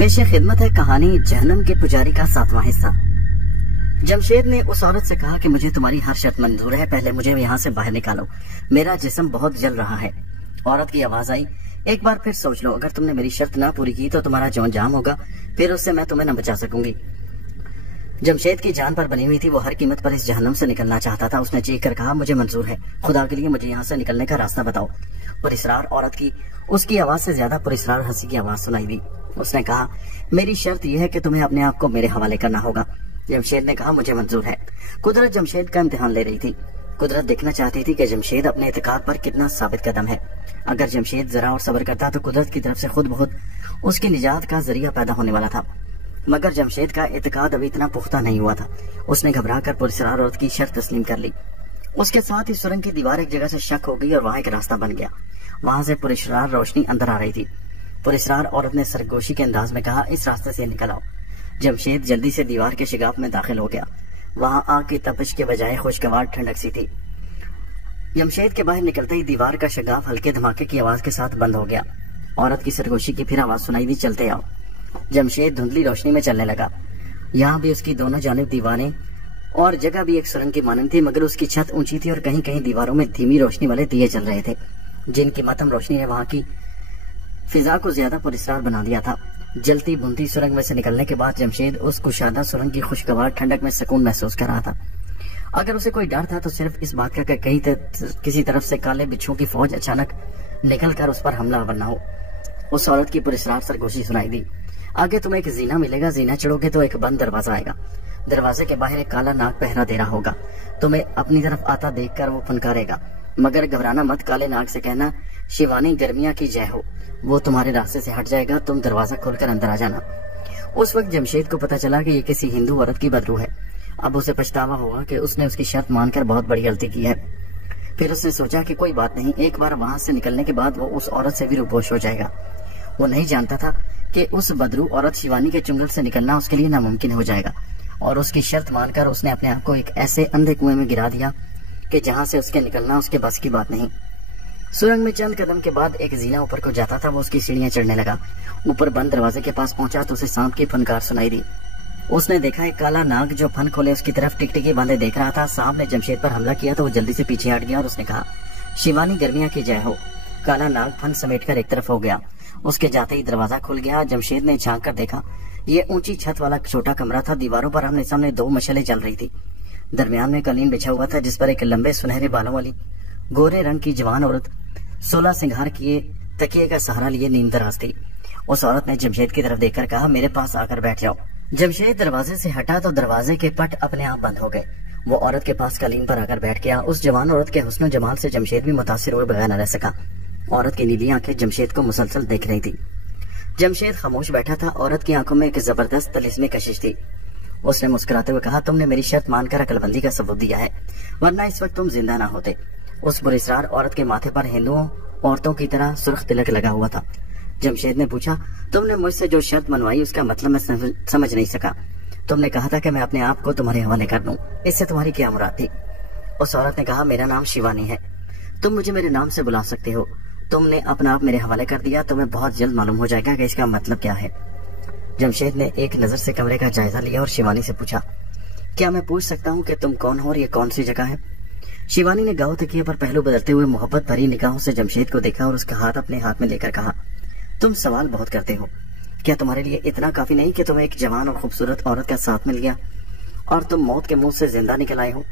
पेशे खिदमत है कहानी जहन्नम के पुजारी का 7वां हिस्सा। जमशेद ने उस औरत से कहा कि मुझे तुम्हारी हर शर्त मंजूर है, पहले मुझे यहाँ से बाहर निकालो, मेरा जिस्म बहुत जल रहा है। औरत की आवाज आई, एक बार फिर सोच लो, अगर तुमने मेरी शर्त ना पूरी की तो तुम्हारा जो जाम होगा, फिर उससे मैं तुम्हें न बचा सकूंगी। जमशेद की जान पर बनी हुई थी, वो हर कीमत पर इस जहन्नम से निकलना चाहता था। उसने चीख कर कहा, मुझे मंजूर है, खुदा के लिए मुझे यहाँ से निकलने का रास्ता बताओ। पुरस्रार औरत की उसकी आवाज से ज्यादा पुरस्रार हंसी की आवाज सुनाई दी। उसने कहा, मेरी शर्त यह है कि तुम्हें अपने आप को मेरे हवाले करना होगा। जमशेद ने कहा, मुझे मंजूर है। कुदरत जमशेद का इम्तिहान ले रही थी। कुदरत देखना चाहती थी कि जमशेद अपने इत्तेकाद पर कितना साबित कदम है। अगर जमशेद जरा और सब्र करता तो कुदरत की तरफ से खुद बहुत उसकी निजात का जरिया पैदा होने वाला था, मगर जमशेद का इत्तेकाद अभी इतना पुख्ता नहीं हुआ था। उसने घबरा कर पुरस्रार औरत की शर्त तस्लीम कर ली। उसके साथ ही सुरंग की दीवार एक जगह से शक हो गई और वहां एक रास्ता बन गया। वहां से पुरस्रार रोशनी अंदर आ रही थी। पुरस्रार औरत ने सरगोशी के अंदाज में कहा, इस रास्ते से निकल आओ। जमशेद जल्दी से दीवार के शिगाफ में दाखिल हो गया। वहां आग की तपिश के बजाय खुशगवार ठंडक सी थी। जमशेद के बाहर निकलते ही दीवार का शिगाफ हल्के धमाके की आवाज के साथ बंद हो गया। औरत की सरगोशी की फिर आवाज सुनाई दी, चलते आओ। जमशेद धुंधली रोशनी में चलने लगा। यहाँ भी उसकी दोनों जानिब दीवारें और जगह भी एक सुरंग की मानंद थी, मगर उसकी छत ऊंची थी और कहीं कहीं दीवारों में धीमी रोशनी वाले दिए जल रहे थे, जिनकी मतम रोशनी ने वहां की फिजा को ज्यादा पुरस्रार बना दिया था। जलती भुनती सुरंग में से निकलने के बाद जमशेद उस कुशादा सुरंग की खुशगवार ठंडक में सुकून महसूस कर रहा था। अगर उसे कोई डर था तो सिर्फ इस बात का कि कहीं किसी तरफ से काले बिच्छुओं की फौज अचानक निकल कर उस पर हमलावर न हो। उस औरत की पुरस्रार सरगोशी सुनाई दी, आगे तुम्हें एक जीना मिलेगा, जीना चढ़ोगे तो एक बंद दरवाजा आएगा। दरवाजे के बाहर एक काला नाग पहरा दे रहा होगा, तुम्हें अपनी तरफ आता देखकर वो फनकारेगा, मगर घबराना मत। काले नाग से कहना, शिवानी गर्मिया की जय हो, वो तुम्हारे रास्ते से हट जाएगा, तुम दरवाजा खोलकर अंदर आ जाना। उस वक्त जमशेद को पता चला कि ये किसी हिंदू औरत की बदरू है। अब उसे पछतावा होगा कि उसने उसकी शर्त मानकर बहुत बड़ी गलती की है। फिर उसने सोचा कि कोई बात नहीं, एक बार वहां से निकलने के बाद वो उस औरत से भी रूपोश हो जाएगा। वो नहीं जानता था कि उस बदरू औरत शिवानी के चुंगल से निकलना उसके लिए नामुमकिन हो जाएगा, और उसकी शर्त मानकर उसने अपने आप को एक ऐसे अंधे कुएं में गिरा दिया कि जहां से उसके निकलना उसके बस की बात नहीं। सुरंग में चंद कदम के बाद एक जीना ऊपर को जाता था। वो उसकी सीढ़ियां चढ़ने लगा। ऊपर बंद दरवाजे के पास पहुंचा तो उसे सांप की फनकार सुनाई दी। उसने देखा एक काला नाग जो फन खोले उसकी तरफ टिकटिकी बांधे देख रहा था। सांप ने जमशेद पर हमला किया तो वो जल्दी से पीछे हट गया और उसने कहा, शिवानी गर्मिया की जय हो। काला नाग फन समेटकर एक तरफ हो गया। उसके जाते ही दरवाजा खुल गया। जमशेद ने झांक कर देखा, ये ऊंची छत वाला छोटा कमरा था। दीवारों पर आमने सामने 2 मशालें जल रही थी। दरमियान में कालीन बिछा हुआ था, जिस पर एक लंबे सुनहरे बालों वाली गोरे रंग की जवान औरत 16 सिंगार किए तकिए का सहारा लिए नींदराज थी। उस औरत ने जमशेद की तरफ देखकर कहा, मेरे पास आकर बैठ जाओ। जमशेद दरवाजे से हटा तो दरवाजे के पट अपने आप बंद हो गए। वो औरत के पास कालीन पर आकर बैठ गया। उस जवान औरत के हुस्न जमाल से जमशेद भी मुतासिर हुए बगैर न रह सका। औरत की नीली आंखें जमशेद को मुसलसल देख रही थी। जमशेद खामोश बैठा था। औरत की आंखों में एक जबरदस्त तिलिस्मी कशिश थी। उसने मुस्कुराते हुए कहा, तुमने मेरी शर्त मानकर अकलबंदी का सबूत दिया है, वरना इस वक्त तुम जिंदा ना होते। उस पुरस्रार औरत के माथे पर हिंदुओं औरतों की तरह सुर्ख तिलक लगा हुआ था। जमशेद ने पूछा, तुमने मुझसे जो शर्त मनवाई उसका मतलब मैं समझ नहीं सका। तुमने कहा था कि मैं अपने आप को तुम्हारे हवाले कर दूं, इससे तुम्हारी क्या मुराद थी? उस औरत ने कहा, मेरा नाम शिवानी है, तुम मुझे मेरे नाम से बुला सकते हो। तुमने अपना आप मेरे हवाले कर दिया, तुम्हें बहुत जल्द मालूम हो जाएगा कि इसका मतलब क्या है। जमशेद ने एक नजर से कमरे का जायजा लिया और शिवानी से पूछा, क्या मैं पूछ सकता हूँ कि तुम कौन हो और ये कौन सी जगह है? शिवानी ने गाँव तकिए पर पहलू बदलते हुए मोहब्बत भरी निगाहों से जमशेद को देखा और उसका हाथ अपने हाथ में लेकर कहा, तुम सवाल बहुत करते हो। क्या तुम्हारे लिए इतना काफी नहीं कि तुम्हें एक जवान और खूबसूरत औरत का साथ मिल गया और तुम मौत के मुंह से जिंदा निकल आए हो?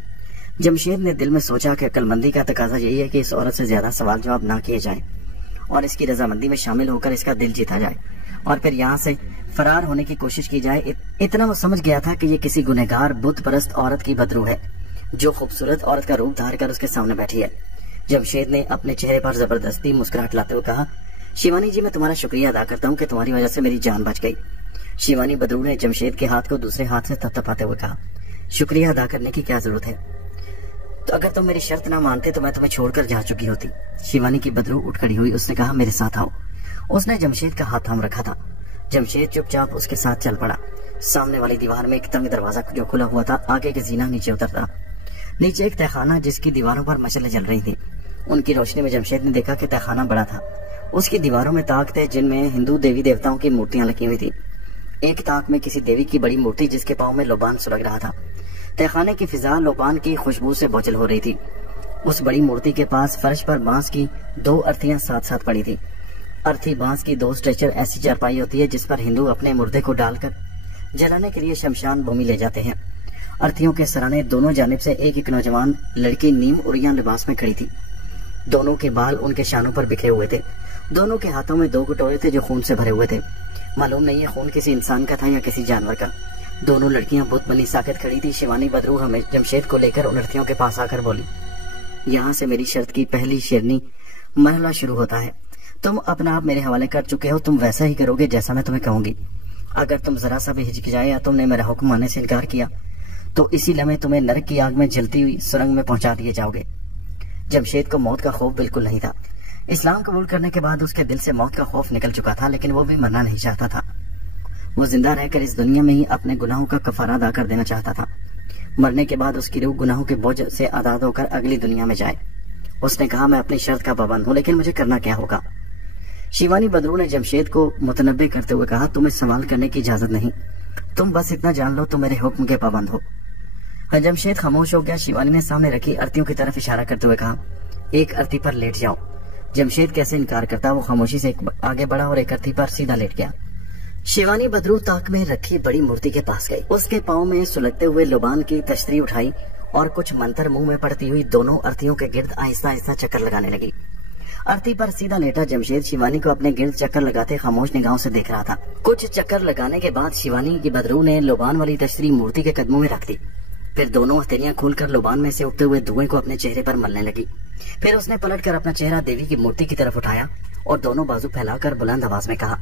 जमशेद ने दिल में सोचा कि अक्लमंदी का तकाजा यही है कि इस औरत से ज्यादा सवाल जवाब ना किए जाएं और इसकी रजामंदी में शामिल होकर इसका दिल जीता जाए और फिर यहाँ से फरार होने की कोशिश की जाए। इतना वो समझ गया था कि ये किसी गुनहगार बुत परस्त औरत की बदरू है जो खूबसूरत औरत का रूप धार कर उसके सामने बैठी है। जमशेद ने अपने चेहरे पर जबरदस्ती मुस्कुराहट लाते हुए कहा, शिवानी जी, मैं तुम्हारा शुक्रिया अदा करता हूँ कि तुम्हारी वजह से मेरी जान बच गई। शिवानी बदरू ने जमशेद के हाथ को दूसरे हाथ से थपथपाते हुए कहा, शुक्रिया अदा करने की क्या जरूरत है? तो अगर तुम मेरी शर्त ना मानते तो मैं तुम्हें छोड़कर जा चुकी होती। शिवानी की बदरू उठ खड़ी हुई। उसने कहा, मेरे साथ आओ। उसने जमशेद का हाथ थाम रखा था। जमशेद चुपचाप उसके साथ चल पड़ा। सामने वाली दीवार में एक तंग दरवाजा जो खुला हुआ था, आगे के जीना नीचे उतरता। नीचे एक तहखाना जिसकी दीवारों पर मशालें जल रही थी। उनकी रोशनी में जमशेद ने देखा कि तहखाना बड़ा था। उसकी दीवारों में ताक थे जिनमें हिंदू देवी देवताओं की मूर्तियां लगी हुई थी। एक ताक में किसी देवी की बड़ी मूर्ति जिसके पांव में लोबान सुलग रहा था। तहखाने की फिजा लोबान की खुशबू से बोझल हो रही थी। उस बड़ी मूर्ति के पास फर्श पर बांस की 2 अर्थियां साथ साथ पड़ी थी। अर्थी बांस की 2 स्ट्रेचर ऐसी चारपाई होती है जिस पर हिंदू अपने मुर्दे को डालकर जलाने के लिए शमशान भूमि ले जाते हैं। अर्थियों के सराने दोनों जानिब से एक एक नौजवान लड़की नीम उड़िया लिबास में खड़ी थी। दोनों के बाल उनके शानों पर बिखरे हुए थे। दोनों के हाथों में 2 कटोरे थे जो खून से भरे हुए थे। मालूम नहीं है खून किसी इंसान का था या किसी जानवर का। दोनों लड़कियां बुत बनी साकित खड़ी थी। शिवानी बदरू हमें जमशेद को लेकर उन लड़कियों के पास आकर बोली, यहाँ से मेरी शर्त की पहली शेरनी मरहला शुरू होता है। तुम अपना आप मेरे हवाले कर चुके हो, तुम वैसा ही करोगे जैसा मैं तुम्हें कहूंगी। अगर तुम जरा सा भी हिचकिचाए या तुमने मेरा हुक्म मानने से इनकार किया तो इसी लम्हे तुम्हें नरक की आग में जलती हुई सुरंग में पहुंचा दिए जाओगे। जमशेद को मौत का खौफ बिल्कुल नहीं था। इस्लाम कबूल करने के बाद उसके दिल से मौत का खौफ निकल चुका था, लेकिन वो भी मरना नहीं चाहता था। वो जिंदा रहकर इस दुनिया में ही अपने गुनाहों का कफारा अदा कर देना चाहता था। मरने के बाद उसकी रूह गुनाहों के बोझ से आजाद होकर अगली दुनिया में जाए। उसने कहा, मैं अपनी शर्त का पाबंद हूँ, लेकिन मुझे करना क्या होगा। शिवानी बदरू ने जमशेद को मुतनब्बे करते हुए कहा, तुम्हें सवाल करने की इजाजत नहीं, तुम बस इतना जान लो तुम मेरे हुक्म के पाबंद हो। जमशेद खामोश हो गया। शिवानी ने सामने रखी अर्थियों की तरफ इशारा करते हुए कहा, एक अर्थी पर लेट जाओ। जमशेद कैसे इनकार करता, वो खामोशी से आगे बढ़ा और एक अर्थी पर सीधा लेट गया। शिवानी बदरू ताक में रखी बड़ी मूर्ति के पास गई। उसके पांव में सुलगते हुए लोबान की तश्तरी उठाई और कुछ मंत्र मुंह में पड़ती हुई दोनों अर्थियों के गिर्द आहिस्ता आहिस्ता चक्कर लगाने लगी। अर्थी पर सीधा लेटा जमशेद शिवानी को अपने गिर्द चक्कर लगाते खामोश निगाहों से देख रहा था। कुछ चक्कर लगाने के बाद शिवानी की बदरू ने लोबान वाली तश्तरी मूर्ति के कदमों में रख दी। फिर दोनों हथेलियां खोलकर लोबान में से उठते हुए धुएं को अपने चेहरे पर मलने लगी। फिर उसने पलटकर अपना चेहरा देवी की मूर्ति की तरफ उठाया और दोनों बाजू फैलाकर बुलंद आवाज में कहा,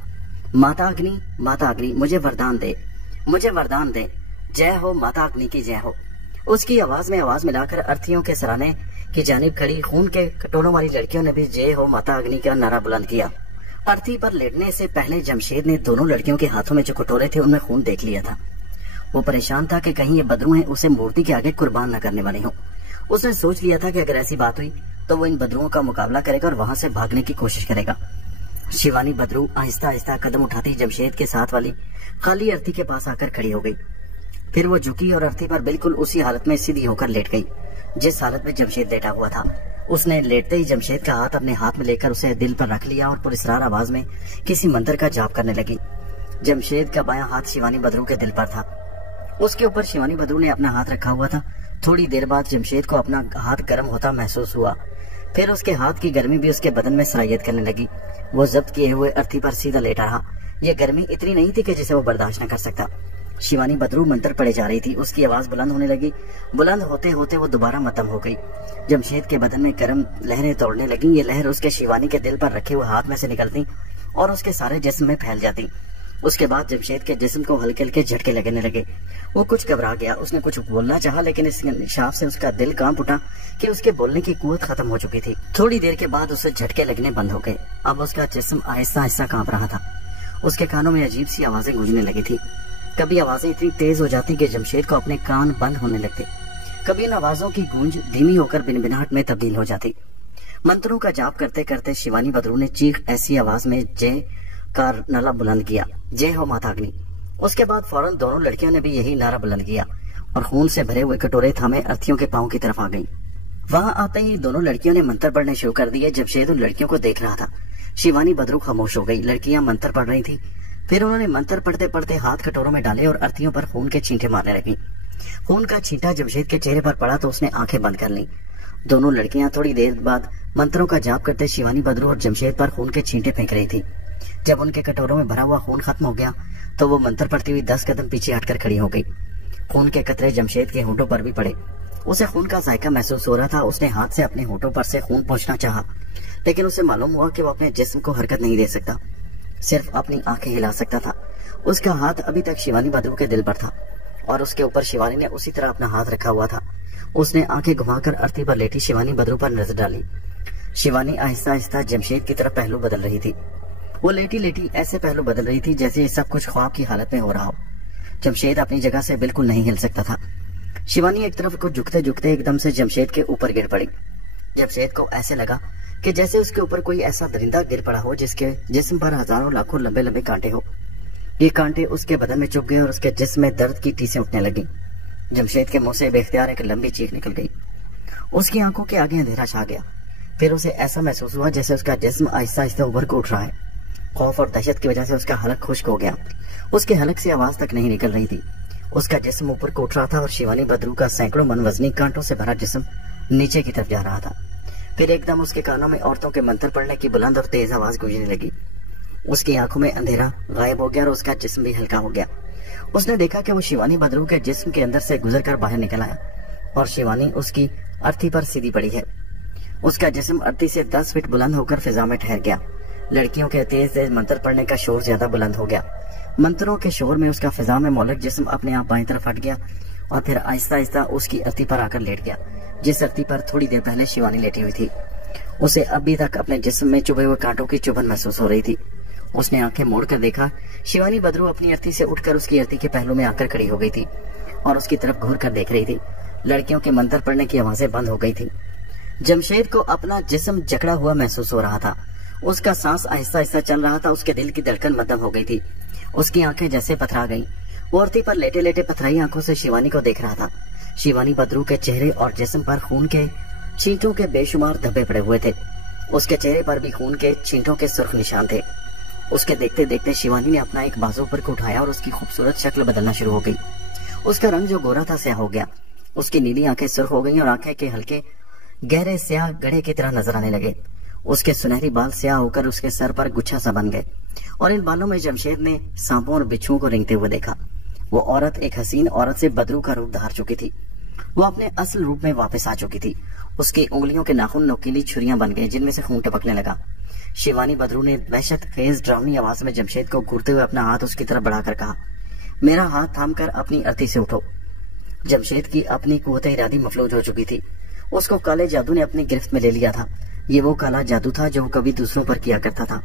माता अग्नि मुझे वरदान दे, मुझे वरदान दे, जय हो माता अग्नि की जय हो। उसकी आवाज में आवाज मिलाकर अर्थियों के सराने की जानिब खड़ी खून के कटोरों वाली लड़कियों ने भी जय हो माता अग्नि का नारा बुलंद किया। अर्थी पर लेटने से पहले जमशेद ने दोनों लड़कियों के हाथों में जो कटोरे थे उनमें खून देख लिया था। वो परेशान था कि कहीं ये बदरू हैं उसे मूर्ति के आगे कुर्बान न करने वाली हो। उसने सोच लिया था कि अगर ऐसी बात हुई तो वो इन बदरुओं का मुकाबला करेगा और वहां से भागने की कोशिश करेगा। शिवानी बदरू आहिस्ता आहिस्ता कदम उठाती जमशेद के साथ वाली खाली अर्थी के पास आकर खड़ी हो गई। फिर वो झुकी और अर्थी पर बिल्कुल उसी हालत में सीधी होकर लेट गई जिस हालत में जमशेद लेटा हुआ था। उसने लेटते ही जमशेद का हाथ अपने हाथ में लेकर उसे दिल पर रख लिया और पुरस्कार आवाज में किसी मंत्र का जाप करने लगी। जमशेद का बायां हाथ शिवानी बदरू के दिल पर था। उसके ऊपर शिवानी बदरू ने अपना हाथ रखा हुआ था। थोड़ी देर बाद जमशेद को अपना हाथ गर्म होता महसूस हुआ। फिर उसके हाथ की गर्मी भी उसके बदन में सरायत करने लगी। वो जब्त किए हुए अर्थी पर सीधा लेटा रहा। यह गर्मी इतनी नहीं थी कि जिसे वो बर्दाश्त न कर सकता। शिवानी बदरू मंत्र पढ़े जा रही थी। उसकी आवाज बुलंद होने लगी। बुलंद होते होते वो दोबारा मत्तम हो गई। जमशेद के बदन में गर्म लहरें दौड़ने लगी। ये लहर उसके शिवानी के दिल पर रखे हुए हाथ में से निकलती और उसके सारे जिस्म में फैल जाती। उसके बाद जमशेद के जिस्म को हल्के हल्के झटके लगने लगे। वो कुछ घबरा गया। उसने कुछ बोलना चाहा लेकिन इस निशाफ से उसका दिल कांप उठा कि उसके बोलने की कुव्वत खत्म हो चुकी थी। थोड़ी देर के बाद उसे झटके लगने बंद हो गए। अब उसका जिस्म आहिस्ता आहिस्ता कांप रहा था। उसके कानों में अजीब सी आवाजें गूंजने लगी थी। कभी आवाजें इतनी तेज हो जाती कि जमशेद को अपने कान बंद होने लगते। कभी इन आवाजों की गूंज धीमी होकर बिनबिनाहट में तब्दील हो जाती। मंत्रों का जाप करते करते शिवानी बदरू ने चीख ऐसी आवाज में जय का नारा बुलंद किया, जय हो माता अग्नि। उसके बाद फौरन दोनों लड़कियों ने भी यही नारा बुलंद किया और खून से भरे हुए कटोरे थामे अर्थियों के पांव की तरफ आ गई। वहां आते ही दोनों लड़कियों ने मंत्र पढ़ने शुरू कर दिए। जमशेद उन लड़कियों को देख रहा था। शिवानी बदरू खामोश हो गई। लड़कियां मंत्र पढ़ रही थी। फिर उन्होंने मंत्र पढ़ते पढ़ते हाथ कटोरों में डाले और अर्थियों पर खून के छींटे मारने लगी। खून का छींटा जमशेद के चेहरे पर पड़ा तो उसने आंखें बंद कर ली। दोनों लड़कियां थोड़ी देर बाद मंत्रों का जाप करते शिवानी बदरू और जमशेद पर खून के छींटे फेंक रही थी। जब उनके कटोरों में भरा हुआ खून खत्म हो गया तो वो मंत्र पढ़ती हुई 10 कदम पीछे हटकर खड़ी हो गई। खून के कतरे जमशेद के होंठों पर भी पड़े। उसे खून का जायका महसूस हो रहा था। उसने हाथ से अपने होंठों पर से खून पोंछना चाहा, लेकिन उसे मालूम हुआ कि वो अपने जिस्म को हरकत नहीं दे सकता, सिर्फ अपनी आंखें हिला सकता था। उसका हाथ अभी तक शिवानी बदरू के दिल पर था और उसके ऊपर शिवानी ने उसी तरह अपना हाथ रखा हुआ था। उसने आंखें घुमाकर अर्थी पर लेटी शिवानी बदरू पर नजर डाली। शिवानी आहिस्ता आहिस्ता जमशेद की तरफ पहलू बदल रही थी। वो लेटी लेटी ऐसे पहलू बदल रही थी जैसे ये सब कुछ ख्वाब की हालत में हो रहा हो। जमशेद अपनी जगह से बिल्कुल नहीं हिल सकता था। शिवानी एक तरफ को झुकते झुकते एकदम से जमशेद के ऊपर गिर पड़ी। जमशेद को ऐसे लगा कि जैसे उसके ऊपर कोई ऐसा दरिंदा गिर पड़ा हो जिसके जिस्म पर हजारों लाखों लंबे लंबे कांटे हो। ये कांटे उसके बदन में चुभ गए और उसके जिस्म में दर्द की टीसें उठने लगी। जमशेद के मुंह से बेख्तियार एक लंबी चीख निकल गई। उसकी आंखों के आगे अंधेरा छा गया। फिर उसे ऐसा महसूस हुआ जैसे उसका जिस्म आहिस्ता आहिस्ता उभर को उठ रहा है। खौफ और दहशत की वजह से उसका हलक खुश्क हो गया। उसके हलक से आवाज तक नहीं निकल रही थी। उसका जिस्म ऊपर को उठ रहा था और शिवानी बद्रू का सैकड़ों मन वजनी कांटों से भरा जिस्म नीचे की तरफ जा रहा था। फिर एकदम उसके कानों में औरतों के मंत्र पढ़ने की बुलंद और तेज आवाज गूंजने लगी। उसकी आंखों में अंधेरा गायब हो गया और उसका जिस्म भी हल्का हो गया। उसने देखा कि वो शिवानी बद्रू के जिस्म के अंदर से गुजरकर बाहर निकल आया और शिवानी उसकी अर्थी पर सीधी पड़ी है। उसका जिस्म अर्थी से 10 फीट बुलंद होकर फिजा में ठहर गया। लड़कियों के तेज तेज मंत्र पढ़ने का शोर ज्यादा बुलंद हो गया। मंत्रों के शोर में उसका फिजा में मोलक जिस्म अपने आप बाएं तरफ हट गया और फिर आहिस्ता आहिस्ता उसकी अर्थी पर आकर लेट गया, जिस अर्थी पर थोड़ी देर पहले शिवानी लेटी हुई थी। उसे अभी तक अपने जिस्म में चुभे हुए कांटों की चुभन महसूस हो रही थी। उसने आंखें मोड़कर देखा, शिवानी बद्रू अपनी अर्थी से उठकर उसकी अर्थी के पहलू में आकर खड़ी हो गई थी और उसकी तरफ घूर कर देख रही थी। लड़कियों के मंत्र पढ़ने की आवाजें बंद हो गई थी। जमशेद को अपना जिस्म जकड़ा हुआ महसूस हो रहा था। उसका सांस आहिस्ता आहिस्ता चल रहा था। उसके दिल की धड़कन मध्यम हो गई थी। उसकी आंखें जैसे पथरा गईं। वो अर्थी पर लेटे लेटे पथराई आंखों से शिवानी को देख रहा था। शिवानी बद्रू के चेहरे और जिस्म पर खून के छींटों के बेशुमार धब्बे पड़े हुए थे। उसके चेहरे पर भी खून के छींटों के सुर्ख निशान थे। उसके देखते देखते शिवानी ने अपना एक बाजू पर को उठाया और उसकी खूबसूरत शक्ल बदलना शुरू हो गई। उसका रंग जो गोरा था स्याह हो गया। उसकी नीली आंखें सुर्ख हो गईं और आंखें के हल्के गहरे स्याह गड़े की तरह नजर आने लगे। उसके सुनहरी बाल स्याह होकर उसके सर पर गुच्छा सा बन गए और इन बालों में जमशेद ने सांपों और बिच्छुओं को रेंगते हुए देखा। वो औरत एक हसीन औरत से बद्रू का रूप धार चुकी थी। वो अपने असल रूप में वापस आ चुकी थी। उसकी उंगलियों के नाखून नोकीली छुरियां बन गए जिनमें से खून टपकने लगा। शिवानी बद्रू ने वहशत खेज डरावनी आवाज में जमशेद को घूरते हुए अपना हाथ उसकी तरफ बढ़ाकर कहा, मेरा हाथ थामकर अपनी अर्थी से उठो। जमशेद की अपनी कुव्वत इरादी मफलूज हो चुकी थी। उसको काले जादू ने अपनी गिरफ्त में ले लिया था। ये वो काला जादू था जो वो कभी दूसरों पर किया करता था।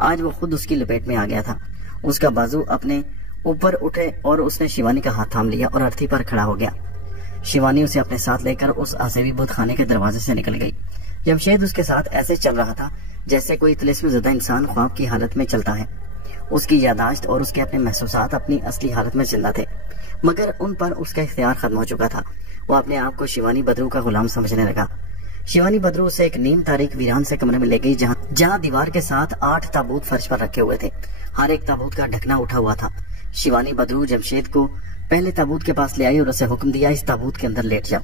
आज वो खुद उसकी लपेट में आ गया था। उसका बाजू अपने ऊपर उठे और उसने शिवानी का हाथ थाम लिया और अर्थी पर खड़ा हो गया। शिवानी उसे अपने साथ लेकर उस आसेवी बुत खाने के दरवाजे से निकल गई। जमशेद उसके साथ ऐसे चल रहा था जैसे कोई तिलिस्म ज़दा इंसान ख्वाब की हालत में चलता है। उसकी यादाश्त और उसके अपने महसूसात अपनी असली हालत में जिंदा थे, मगर उन पर उसका इख्तियार खत्म हो चुका था। वो अपने आप को शिवानी बद्रू का गुलाम समझने लगा। शिवानी बद्रू उसे एक नीम तारीख वीरान से कमरे में ले गई जहाँ दीवार के साथ 8 ताबूत फर्श पर रखे हुए थे। हर एक ताबूत का ढकना उठा हुआ था। शिवानी बद्रू जमशेद को पहले ताबूत के पास ले आई और उसे हुक्म दिया, इस ताबूत के अंदर लेट जाओ।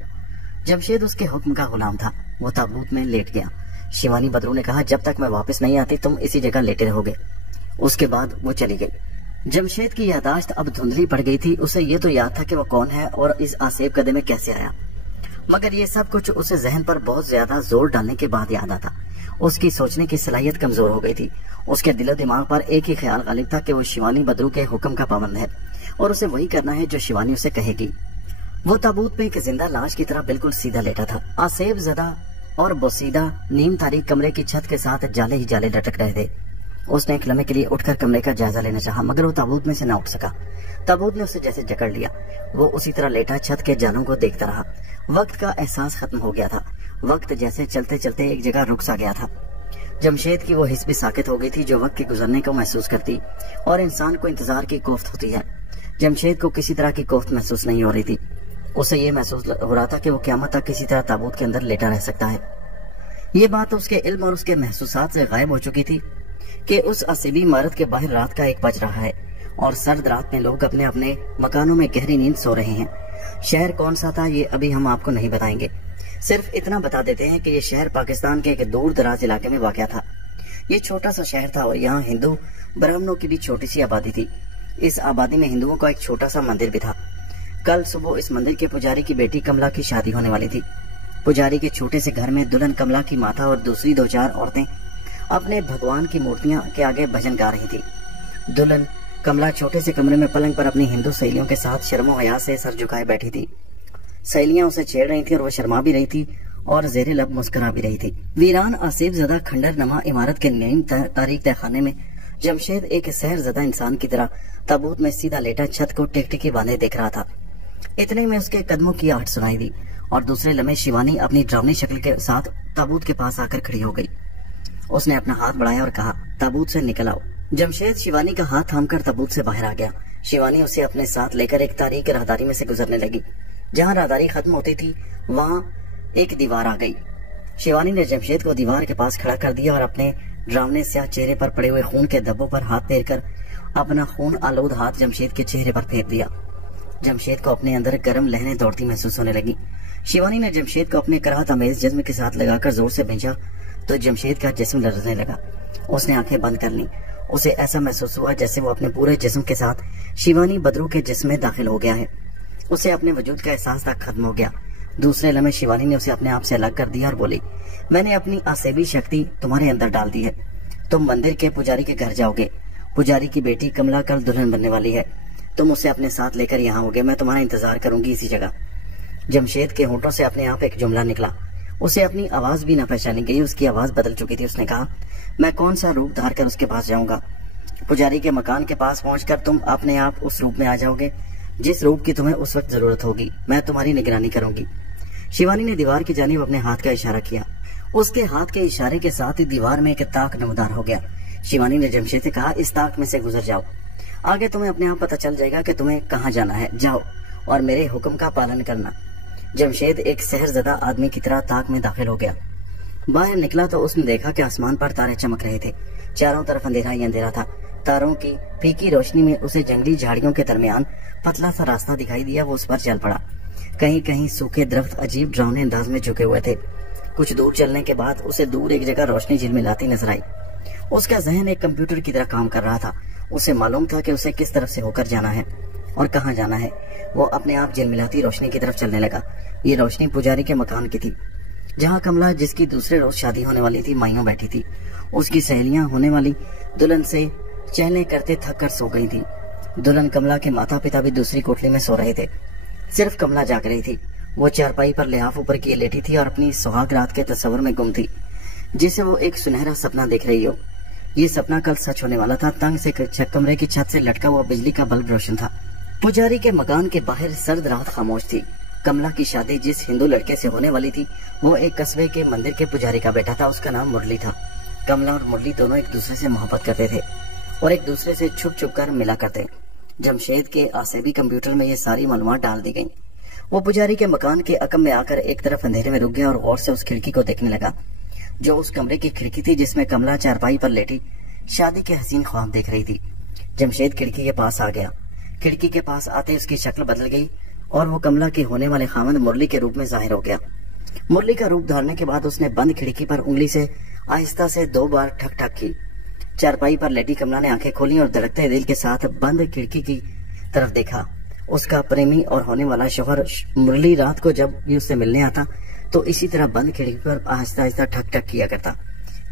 जमशेद उसके हुक्म का गुलाम था। वो ताबूत में लेट गया। शिवानी बद्रू ने कहा, जब तक मैं वापस नहीं आती तुम इसी जगह लेटे रहोगे। उसके बाद वो चली गई। जमशेद की यादाश्त अब धुंधली पड़ गई थी। उसे ये तो याद था कि वो कौन है और इस आसेब कदे में कैसे आया, मगर ये सब कुछ उसे जहन पर बहुत ज्यादा जोर डालने के बाद याद आता। उसकी सोचने की सलाहियत कमजोर हो गई थी। उसके दिलो दिमाग पर एक ही ख्याल गालिब था कि वो शिवानी बद्रू के हुक्म का पाबंद है और उसे वही करना है जो शिवानी उसे कहेगी। वो ताबूत में एक जिंदा लाश की तरह बिल्कुल सीधा लेटा था। आसेब ज़दा और बोसीदा नीम तारीख कमरे की छत के साथ जाले ही जाले लटक रहे थे। उसने एक लम्हे के लिए उठकर कमरे का जायजा लेना चाहा, मगर वो ताबूत में से न उठ सका। ताबूत ने उसे जैसे जकड़ लिया। वो उसी तरह लेटा छत के जालों को देखता रहा। वक्त का एहसास खत्म हो गया था। वक्त जैसे चलते चलते एक जगह रुक सा गया था। जमशेद की वो हिस्स भी साकित हो गई थी जो वक्त के गुजरने को महसूस करती और इंसान को इंतजार की कोफ्त होती है। जमशेद को किसी तरह की कोफ्त महसूस नहीं हो रही थी। उसे ये महसूस हो रहा था कि वो क़यामत तक किसी तरह ताबूत के अंदर लेटा रह सकता है। ये बात उसके इल्म और उसके महसूसात से गायब हो चुकी थी कि उस असीबी इमारत के बाहर रात का 1 बज रहा है और सर्द रात में लोग अपने अपने मकानों में गहरी नींद सो रहे हैं। शहर कौन सा था ये अभी हम आपको नहीं बताएंगे, सिर्फ इतना बता देते हैं कि ये शहर पाकिस्तान के एक दूर दराज इलाके में वाक़या था। ये छोटा सा शहर था और यहाँ हिंदू ब्राह्मणों की भी छोटी सी आबादी थी। इस आबादी में हिंदुओं का एक छोटा सा मंदिर भी था। कल सुबह इस मंदिर के पुजारी की बेटी कमला की शादी होने वाली थी। पुजारी के छोटे से घर में दुल्हन कमला की माता और दूसरी 2-4 औरतें अपने भगवान की मूर्तियां के आगे भजन गा रही थी। दुल्हन कमला छोटे से कमरे में पलंग पर अपनी हिंदू सहेलियों के साथ शर्मो हया से सर झुकाए बैठी थी। सहेलियां उसे छेड़ रही थी और वो शर्मा भी रही थी और जेरे लब मुस्कुरा भी रही थी। वीरान आसेब ज़दा खंडर नमा इमारत के नीम तारीख तहखाने में जमशेद एक सहर ज़दा इंसान की तरह ताबूत में सीधा लेटा छत को टिकटिकी बांधे देख रहा था। इतने में उसके कदमों की आहट सुनाई दी और दूसरे लम्हे शिवानी अपनी डरावनी शक्ल के साथ ताबूत के पास आकर खड़ी हो गई। उसने अपना हाथ बढ़ाया और कहा, ताबूत से निकल आओ। जमशेद शिवानी का हाथ थामकर ताबूत से बाहर आ गया। शिवानी उसे अपने साथ लेकर एक तारीख राहदारी में से गुजरने लगी। जहाँ राहदारी खत्म होती थी वहाँ एक दीवार आ गई। शिवानी ने जमशेद को दीवार के पास खड़ा कर दिया और अपने डरावने स्याह चेहरे पर पड़े हुए खून के धब्बों पर हाथ फेर कर अपना खून आलूद हाथ जमशेद के चेहरे पर फेर दिया। जमशेद को अपने अंदर गर्म लहरें दौड़ती महसूस होने लगी। शिवानी ने जमशेद को अपने कराहत अमेज जिस्म के साथ लगाकर जोर से भेजा तो जमशेद का जिस्म लरजने लगा। उसने आंखें बंद कर ली। उसे ऐसा महसूस हुआ जैसे वो अपने पूरे जिस्म के साथ शिवानी बदरू के जिस्म में दाखिल हो गया है। उसे अपने वजूद का एहसास तक खत्म हो गया। दूसरे लम्हे शिवानी ने उसे अपने आप से अलग कर दिया और बोली, मैंने अपनी असेबी शक्ति तुम्हारे अंदर डाल दी है। तुम मंदिर के पुजारी के घर जाओगे। पुजारी की बेटी कमला कल दुल्हन बनने वाली है। तुम उसे अपने साथ लेकर यहाँ होगे। मैं तुम्हारा इंतजार करूंगी इसी जगह। जमशेद के होंठों से अपने आप एक जुमला निकला। उसे अपनी आवाज भी न पहचानी गई। उसकी आवाज बदल चुकी थी। उसने कहा, मैं कौन सा रूप धार कर उसके पास जाऊंगा? पुजारी के मकान के पास पहुंचकर तुम अपने आप उस रूप में आ जाओगे जिस रूप की तुम्हें उस वक्त जरूरत होगी। मैं तुम्हारी निगरानी करूंगी। शिवानी ने दीवार की जानिब अपने हाथ का इशारा किया। उसके हाथ के इशारे के साथ ही दीवार में एक ताक नमदार हो गया। शिवानी ने जमशेद से कहा, इस ताक में से गुजर जाओ। आगे तुम्हें अपने आप पता चल जाएगा कि तुम्हें कहाँ जाना है। जाओ और मेरे हुक्म का पालन करना। जमशेद एक सहरजदा आदमी की तरह ताक में दाखिल हो गया। बाहर निकला तो उसने देखा कि आसमान पर तारे चमक रहे थे। चारों तरफ अंधेरा ही अंधेरा था। तारों की फीकी रोशनी में उसे जंगली झाड़ियों के दरमियान पतला सा रास्ता दिखाई दिया। वो उस पर चल पड़ा। कहीं कहीं सूखे दरख्त अजीब डरावने अंदाज में झुके हुए थे। कुछ दूर चलने के बाद उसे दूर एक जगह रोशनी झिलमिलाती नजर आई। उसका जहन एक कंप्यूटर की तरह काम कर रहा था। उसे मालूम था कि उसे किस तरफ से होकर जाना है और कहाँ जाना है। वो अपने आप झिलमिलाती रोशनी की तरफ चलने लगा। ये रोशनी पुजारी के मकान की थी, जहाँ कमला, जिसकी दूसरे रोज शादी होने वाली थी, माइयों बैठी थी। उसकी सहेलियां होने वाली दुल्हन से चहने करते थक कर सो गई थी। दुल्हन कमला के माता पिता भी दूसरी कोठरी में सो रहे थे। सिर्फ कमला जाग रही थी। वो चारपाई पर लिहाफ ऊपर किए लेटी थी और अपनी सुहाग रात के तस्वर में गुम थी, जिसे वो एक सुनहरा सपना देख रही हो। ये सपना कल सच होने वाला था। तंग से कमरे की छत से लटका हुआ बिजली का बल्ब रोशन था। पुजारी के मकान के बाहर सर्द रात खामोश थी। कमला की शादी जिस हिंदू लड़के से होने वाली थी वो एक कस्बे के मंदिर के पुजारी का बेटा था। उसका नाम मुरली था। कमला और मुरली दोनों एक दूसरे से मोहब्बत करते थे और एक दूसरे से छुप छुप कर मिला करते। जमशेद के आसेबी कंप्यूटर में ये सारी मालूमात डाल दी गई। वो पुजारी के मकान के अकम में आकर एक तरफ अंधेरे में रुक गया और गौर से उस खिड़की को देखने लगा, जो उस कमरे की खिड़की थी जिसमें कमला चारपाई पर लेटी शादी के हसीन ख्वाब देख रही थी। जमशेद खिड़की के पास आ गया। खिड़की के पास आते उसकी शक्ल बदल गई और वो कमला के होने वाले खामद मुरली के रूप में जाहिर हो गया। मुरली का रूप धारने के बाद उसने बंद खिड़की पर उंगली से आहिस्ता से 2 बार ठक ठक की। चारपाई पर लेटी कमला ने आंखें खोली और धड़कते दिल के साथ बंद खिड़की की तरफ देखा। उसका प्रेमी और होने वाला शौहर मुरली रात को जब भी उससे मिलने आता तो इसी तरह बंद खिड़की पर आहिस्ता आहिस्ता ठक ठक किया करता।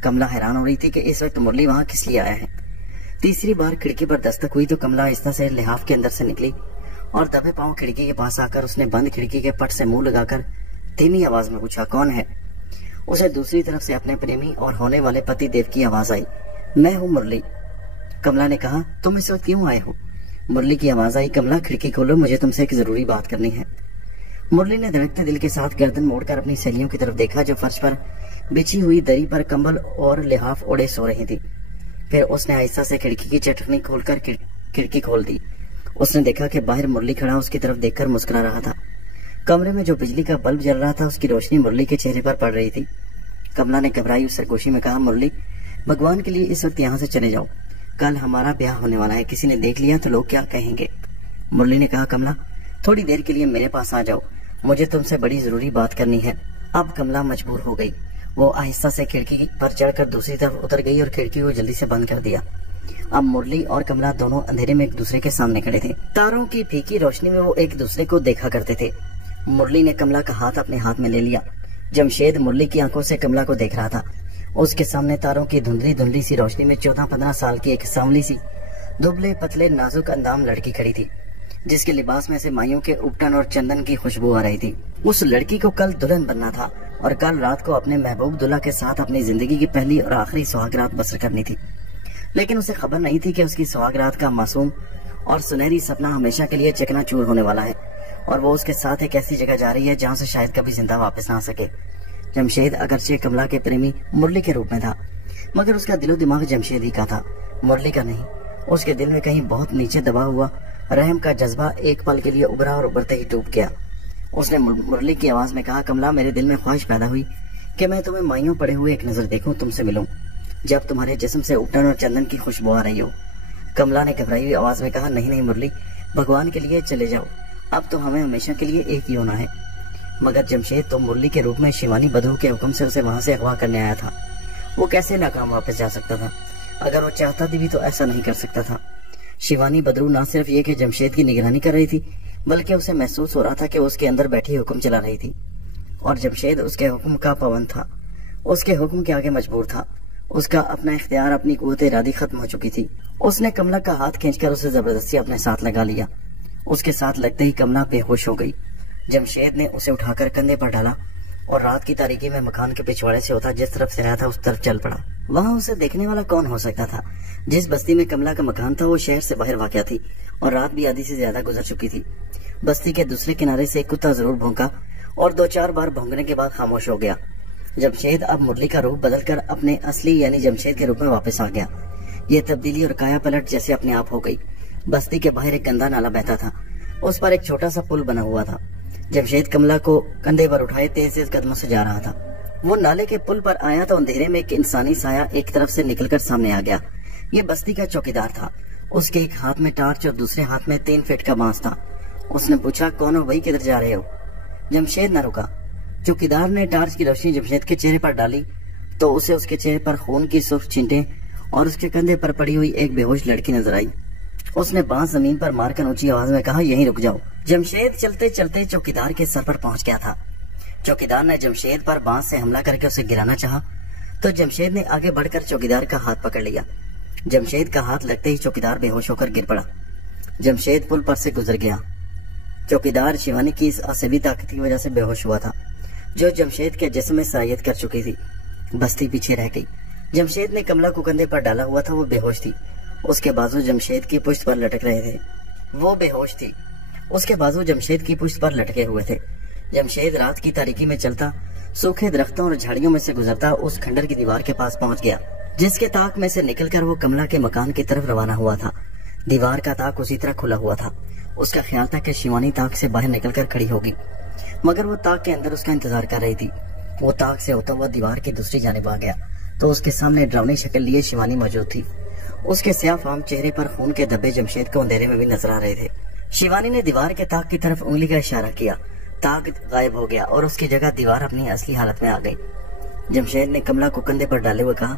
कमला हैरान हो रही थी कि इस वक्त मुरली वहां किस लिए आया है। तीसरी बार खिड़की पर दस्तक हुई तो कमला आहिस्ता से लिहाफ के अंदर से निकली और दबे पांव खिड़की के पास आकर उसने बंद खिड़की के पट से मुंह लगाकर धीमी आवाज में पूछा, कौन है? उसे दूसरी तरफ से अपने प्रेमी और होने वाले पति देव की आवाज आई, मैं हूँ मुरली। कमला ने कहा, तुम इस वक्त क्यों आए हो? मुरली की आवाज आई, कमला खिड़की खोलो, मुझे तुमसे एक जरूरी बात करनी है। मुरली ने धड़कते दिल के साथ गर्दन मोड़कर अपनी सहेलियों की तरफ देखा जो फर्श पर बिछी हुई दरी पर कंबल और लिहाफ ओढ़े सो रही थी। फिर उसने आहिस्ता से खिड़की की चटकनी खोलकर खिड़की खोल दी। उसने देखा कि बाहर मुरली खड़ा उसकी तरफ देखकर मुस्कुरा रहा था। कमरे में जो बिजली का बल्ब जल रहा था उसकी रोशनी मुरली के चेहरे पर पड़ रही थी। कमला ने घबराई उस सरगोशी में कहा, मुरली, भगवान के लिए इस वक्त यहाँ से चले जाओ। कल हमारा ब्याह होने वाला है। किसी ने देख लिया तो लोग क्या कहेंगे? मुरली ने कहा, कमला, थोड़ी देर के लिए मेरे पास आ जाओ, मुझे तुमसे बड़ी जरूरी बात करनी है। अब कमला मजबूर हो गई। वो आहिस्ता से खिड़की पर चढ़कर दूसरी तरफ उतर गई और खिड़की को जल्दी से बंद कर दिया। अब मुरली और कमला दोनों अंधेरे में एक दूसरे के सामने खड़े थे। तारों की फीकी रोशनी में वो एक दूसरे को देखा करते थे। मुरली ने कमला का हाथ अपने हाथ में ले लिया। जमशेद मुरली की आंखों से कमला को देख रहा था। उसके सामने तारों की धुंधली धुंधली सी रोशनी में 14-15 साल की एक सांवली सी दुबले पतले नाजुक अंदाम लड़की खड़ी थी, जिसके लिबास में से माइयों के उपटन और चंदन की खुशबू आ रही थी। उस लड़की को कल दुल्हन बनना था और कल रात को अपने महबूब दुल्हा के साथ अपनी जिंदगी की पहली और आखिरी सुहागरात बसर करनी थी। लेकिन उसे खबर नहीं थी कि उसकी सुहागरात का मासूम और सुनहरी सपना हमेशा के लिए चकनाचूर होने वाला है और वो उसके साथ एक ऐसी जगह जा रही है जहाँ से शायद कभी जिंदा वापस ना आ सके। जमशेद अगरचे कमला के प्रेमी मुरली के रूप में था, मगर उसका दिलो दिमाग जमशेद ही का था। मुरली का नहीं। उसके दिल में कहीं बहुत नीचे दबा हुआ रहम का जज्बा एक पल के लिए उभरा और उभरते ही डूब गया। उसने मुरली की आवाज में कहा, कमला, मेरे दिल में ख्वाहिश पैदा हुई कि मैं तुम्हें माइयों पड़े हुए एक नजर देखूं, तुमसे मिलूं, जब तुम्हारे जिस्म से उपटन और चंदन की खुशबू आ रही हो। कमला ने घबराई हुई आवाज में कहा, नहीं नहीं मुरली, भगवान के लिए चले जाओ, अब तो हमें हमेशा के लिए एक ही होना है। मगर जमशेद तो मुरली के रूप में शिवानी बद्रू के हुक्म से उसे वहां से अगवा करने आया था। वो कैसे नाकाम वापस जा सकता था? अगर वो चाहता भी तो ऐसा नहीं कर सकता था। शिवानी बद्रू न सिर्फ ये कि जमशेद की निगरानी कर रही थी, बल्कि उसे महसूस हो रहा था कि उसके अंदर बैठी हुक्म चला रही थी और जमशेद उसके हुक्म का पाबंद था, उसके हुक्म के आगे मजबूर था। उसका अपना इख्तियार, अपनी कुव्वत इरादी खत्म हो चुकी थी। उसने कमला का हाथ खींचकर उसे जबरदस्ती अपने साथ लगा लिया। उसके साथ लगते ही कमला बेहोश हो गई। जमशेद ने उसे उठाकर कंधे पर डाला और रात की तारीकी में मकान के पिछवाड़े से होता जिस तरफ से आया था उस तरफ चल पड़ा। वहाँ उसे देखने वाला कौन हो सकता था? जिस बस्ती में कमला का मकान था वो शहर से बाहर वाक़या थी और रात भी आधी से ज्यादा गुजर चुकी थी। बस्ती के दूसरे किनारे से एक कुत्ता जरूर भौंका और 2-4 बार भौंकने के बाद खामोश हो गया। जमशेद अब मुरली का रूप बदलकर अपने असली यानी जमशेद के रूप में वापस आ गया। ये तब्दीली और काया पलट जैसे अपने आप हो गई। बस्ती के बाहर एक गंदा नाला बहता था, उस पर एक छोटा सा पुल बना हुआ था। जमशेद कमला को कंधे पर उठाए तेज कदमों से जा रहा था। वो नाले के पुल पर आया तो अंधेरे में एक इंसानी साया एक तरफ से निकलकर सामने आ गया। ये बस्ती का चौकीदार था। उसके एक हाथ में टार्च और दूसरे हाथ में 3 फीट का बांस था। उसने पूछा, कौन हो भाई, किधर जा रहे हो? जमशेद न रुका। चौकीदार ने टार्च की रोशनी जमशेद के चेहरे पर डाली तो उसे उसके चेहरे पर खून की सुर्ख छींटे और उसके कंधे पर पड़ी हुई एक बेहोश लड़की नजर आई। उसने बांस जमीन पर मारकर ऊंची आवाज में कहा, यहीं रुक जाओ। जमशेद चलते चलते चौकीदार के सर पर पहुंच गया था। चौकीदार ने जमशेद पर बांस से हमला करके उसे गिराना चाहा तो जमशेद ने आगे बढ़कर चौकीदार का हाथ पकड़ लिया। जमशेद का हाथ लगते ही चौकीदार बेहोश होकर गिर पड़ा। जमशेद पुल पर से गुजर गया। चौकीदार शिवानी की इस असबी ताकत की वजह से बेहोश हुआ था जो जमशेद के जिस्म में सरायत कर चुकी थी। बस्ती पीछे रह गई। जमशेद ने कमला को कंधे पर डाला हुआ था। वो बेहोश थी। उसके बाजू जमशेद की पुश्त पर लटक रहे थे। वो बेहोश थी। उसके बाजू जमशेद की पुश्त पर लटके हुए थे। जमशेद रात की तारीकी में चलता, सूखे दरख्तों और झाड़ियों में से गुजरता उस खंडर की दीवार के पास पहुंच गया जिसके ताक में से निकलकर वो कमला के मकान की तरफ रवाना हुआ था। दीवार का ताक उसी तरह खुला हुआ था। उसका ख्याल था कि शिवानी ताक से बाहर निकलकर खड़ी होगी, मगर वो ताक के अंदर उसका इंतजार कर रही थी। वो ताक से होता हुआ दीवार की दूसरी जानिब आ गया तो उसके सामने डरावनी शक्ल लिए शिवानी मौजूद थी। उसके स्याह-फाम चेहरे पर खून के धब्बे जमशेद को अंधेरे में भी नजर आ रहे थे। शिवानी ने दीवार के ताक की तरफ उंगली का इशारा किया। ताक गायब हो गया और उसकी जगह दीवार अपनी असली हालत में आ गई। जमशेद ने कमला को कंधे पर डाले हुए कहा,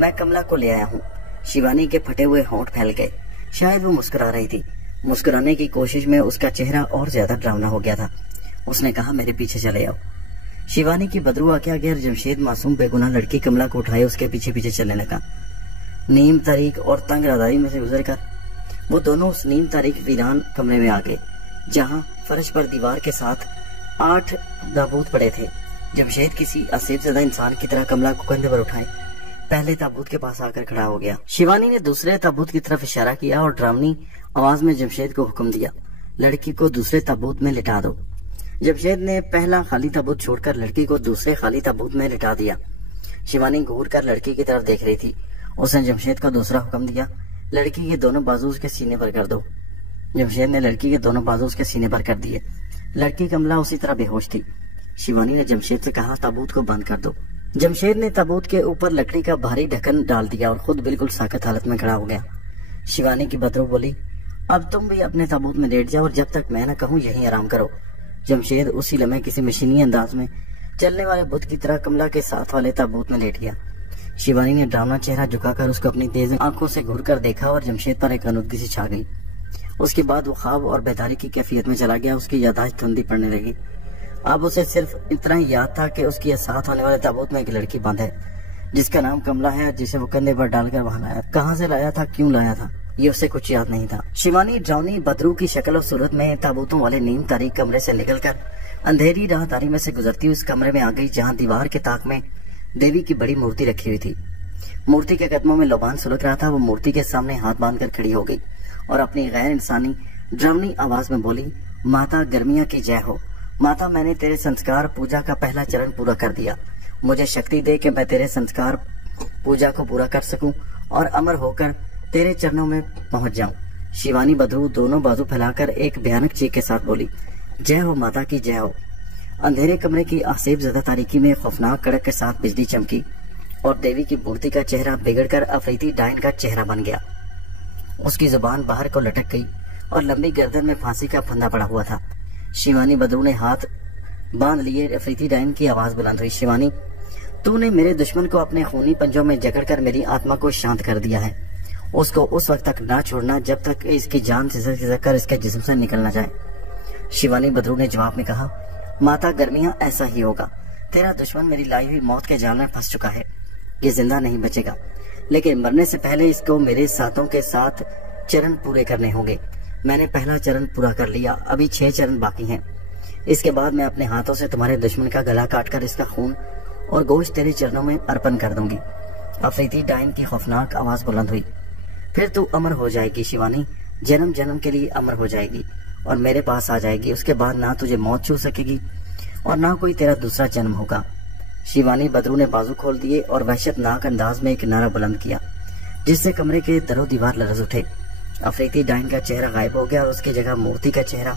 मैं कमला को ले आया हूँ। शिवानी के फटे हुए होंठ फैल गए। शायद वो मुस्कुरा रही थी। मुस्कुराने की कोशिश में उसका चेहरा और ज्यादा डरावना हो गया था। उसने कहा, मेरे पीछे चले आओ। शिवानी की बदरू आके आगे जमशेद मासूम बेगुनाह लड़की कमला को उठाए उसके पीछे पीछे चलने लगा। नीम तारीख और तंग रादारी में से गुजरकर वो दोनों उस नीम तारीख वीरान कमरे में आ गए जहाँ फर्श पर दीवार के साथ 8 ताबूत पड़े थे। जमशेद किसी असीब ज़दा इंसान की तरह कमला को कंधे पर उठाए पहले ताबूत के पास आकर खड़ा हो गया। शिवानी ने दूसरे ताबूत की तरफ इशारा किया और डरावनी आवाज में जमशेद को हुक्म दिया, लड़की को दूसरे ताबूत में लिटा दो। जमशेद ने पहला खाली ताबूत छोड़कर लड़की को दूसरे खाली ताबूत में लिटा दिया। शिवानी घूर कर लड़की की तरफ देख रही थी। उसने जमशेद को दूसरा हुक्म दिया, लड़की के दोनों बाजू उसके सीने पर कर दो। जमशेद ने लड़की के दोनों बाजू उसके सीने पर कर दिए। लड़की कमला उसी तरह बेहोश थी। शिवानी ने जमशेद से कहा, ताबूत को बंद कर दो। जमशेद ने ताबूत के ऊपर लकड़ी का भारी ढक्कन डाल दिया और खुद बिल्कुल साकत हालत में खड़ा हो गया। शिवानी की बदरू बोली, अब तुम भी अपने ताबूत में लेट जाओ और जब तक मैं न कहूँ यहीं आराम करो। जमशेद उसी लम्हे किसी मशीनी अंदाज में चलने वाले बुत की तरह कमला के साथ वाले ताबूत में लेट गया। शिवानी ने डरावना चेहरा झुकाकर उसको अपनी तेज आंखों से घूर कर देखा और जमशेद पर एक अनुदगी सी छा गई। उसके बाद वो ख्वाब और बेदारी की कैफियत में चला गया। उसकी याददाश्त धुंधली पड़ने लगी। अब उसे सिर्फ इतना ही याद था कि उसकी साथ होने वाले ताबूत में एक लड़की बंद है जिसका नाम कमला है, जिसे वो कंधे पर डालकर वहां लाया। कहाँ से लाया था, क्यों लाया था, ये उसे कुछ याद नहीं था। शिवानी ड्रावनी बदरू की शक्ल और सूरत में ताबूतों वाले नीम तारीख कमरे से निकलकर अंधेरी राहदारी में से गुजरती उस कमरे में आ गई जहाँ दीवार के ताक में देवी की बड़ी मूर्ति रखी हुई थी। मूर्ति के कदमों में लोबान सुलग रहा था। वो मूर्ति के सामने हाथ बांधकर खड़ी हो गई और अपनी गैर इंसानी ड्रावनी आवाज में बोली, माता गर्मिया की जय हो। माता, मैंने तेरे संस्कार पूजा का पहला चरण पूरा कर दिया। मुझे शक्ति दे कि मैं तेरे संस्कार पूजा को पूरा कर सकूं और अमर होकर तेरे चरणों में पहुंच जाऊं। शिवानी बद्रू दोनों बाजू फैलाकर एक भयानक चीख के साथ बोली, जय हो माता की जय हो। अंधेरे कमरे की आसेब ज़्यादा तारीकी में खौफनाक कड़क के साथ बिजली चमकी और देवी की मूर्ति का चेहरा बिगड़कर अफरीती डायन का चेहरा बन गया। उसकी जुबान बाहर को लटक गई और लंबी गर्दन में फांसी का फंदा पड़ा हुआ था। शिवानी बद्रू ने हाथ बांध लिए। अफरीती डायन की आवाज बुलंद हुई, शिवानी, तूने मेरे दुश्मन को अपने खूनी पंजों में जकड़कर मेरी आत्मा को शांत कर दिया है। उसको उस वक्त तक ना छोड़ना जब तक इसकी जान सिसक कर इसके जिस्म से निकल ना जाए। शिवानी बद्रू ने जवाब में कहा, माता गर्मिया, ऐसा ही होगा। तेरा दुश्मन मेरी लाई हुई मौत के जाल में फंस चुका है। ये जिंदा नहीं बचेगा, लेकिन मरने से पहले इसको मेरे साथों के साथ चरण पूरे करने होंगे। मैंने पहला चरण पूरा कर लिया, अभी 6 चरण बाकी हैं। इसके बाद मैं अपने हाथों से तुम्हारे दुश्मन का गला काटकर इसका खून और गोश्त तेरे चरणों में अर्पण कर दूंगी। अफरीती डायन की खौफनाक आवाज बुलंद हुई, फिर तू अमर हो जाएगी शिवानी, जन्म जन्म के लिए अमर हो जाएगी और मेरे पास आ जाएगी। उसके बाद ना तुझे मौत छू सकेगी और ना कोई तेरा दूसरा जन्म होगा। शिवानी बद्रू ने बाजू खोल दिए और वहशतनाक अंदाज में एक नारा बुलंद किया, जिससे कमरे के दरो दीवार लरज उठे। अफरीती डायन का चेहरा गायब हो गया और उसकी जगह मूर्ति का चेहरा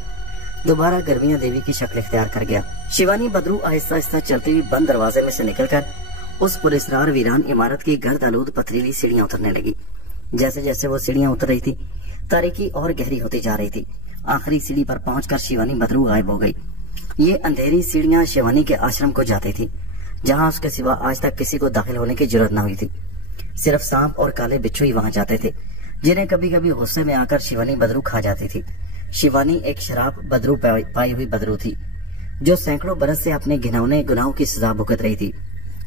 दोबारा गर्मिया देवी की शक्ल इख्तियार कर गया। शिवानी बद्रू आहिस्ता आहिस्ता चलती हुई बंद दरवाजे में से निकलकर उस पुरस्कार वीरान इमारत की गर्द आलूद पथरीली सीढ़ियां उतरने लगी। जैसे जैसे वो सीढ़ियां उतर रही थी, तारीकी और गहरी होती जा रही थी। आखिरी सीढ़ी पर पहुंचकर शिवानी बद्रू गायब हो गई। ये अंधेरी सीढ़ियां शिवानी के आश्रम को जाती थी, जहां उसके सिवा आज तक किसी को दाखिल होने की जरूरत न हुई थी। सिर्फ सांप और काले बिच्छू ही वहां जाते थे, जिन्हें कभी कभी गुस्से में आकर शिवानी बद्रू खा जाती थी। शिवानी एक शराब बद्रू पाई हुई बद्रू थी, जो सैकड़ों बरस से अपने घिनौने गुनाहों की सजा भुगत रही थी।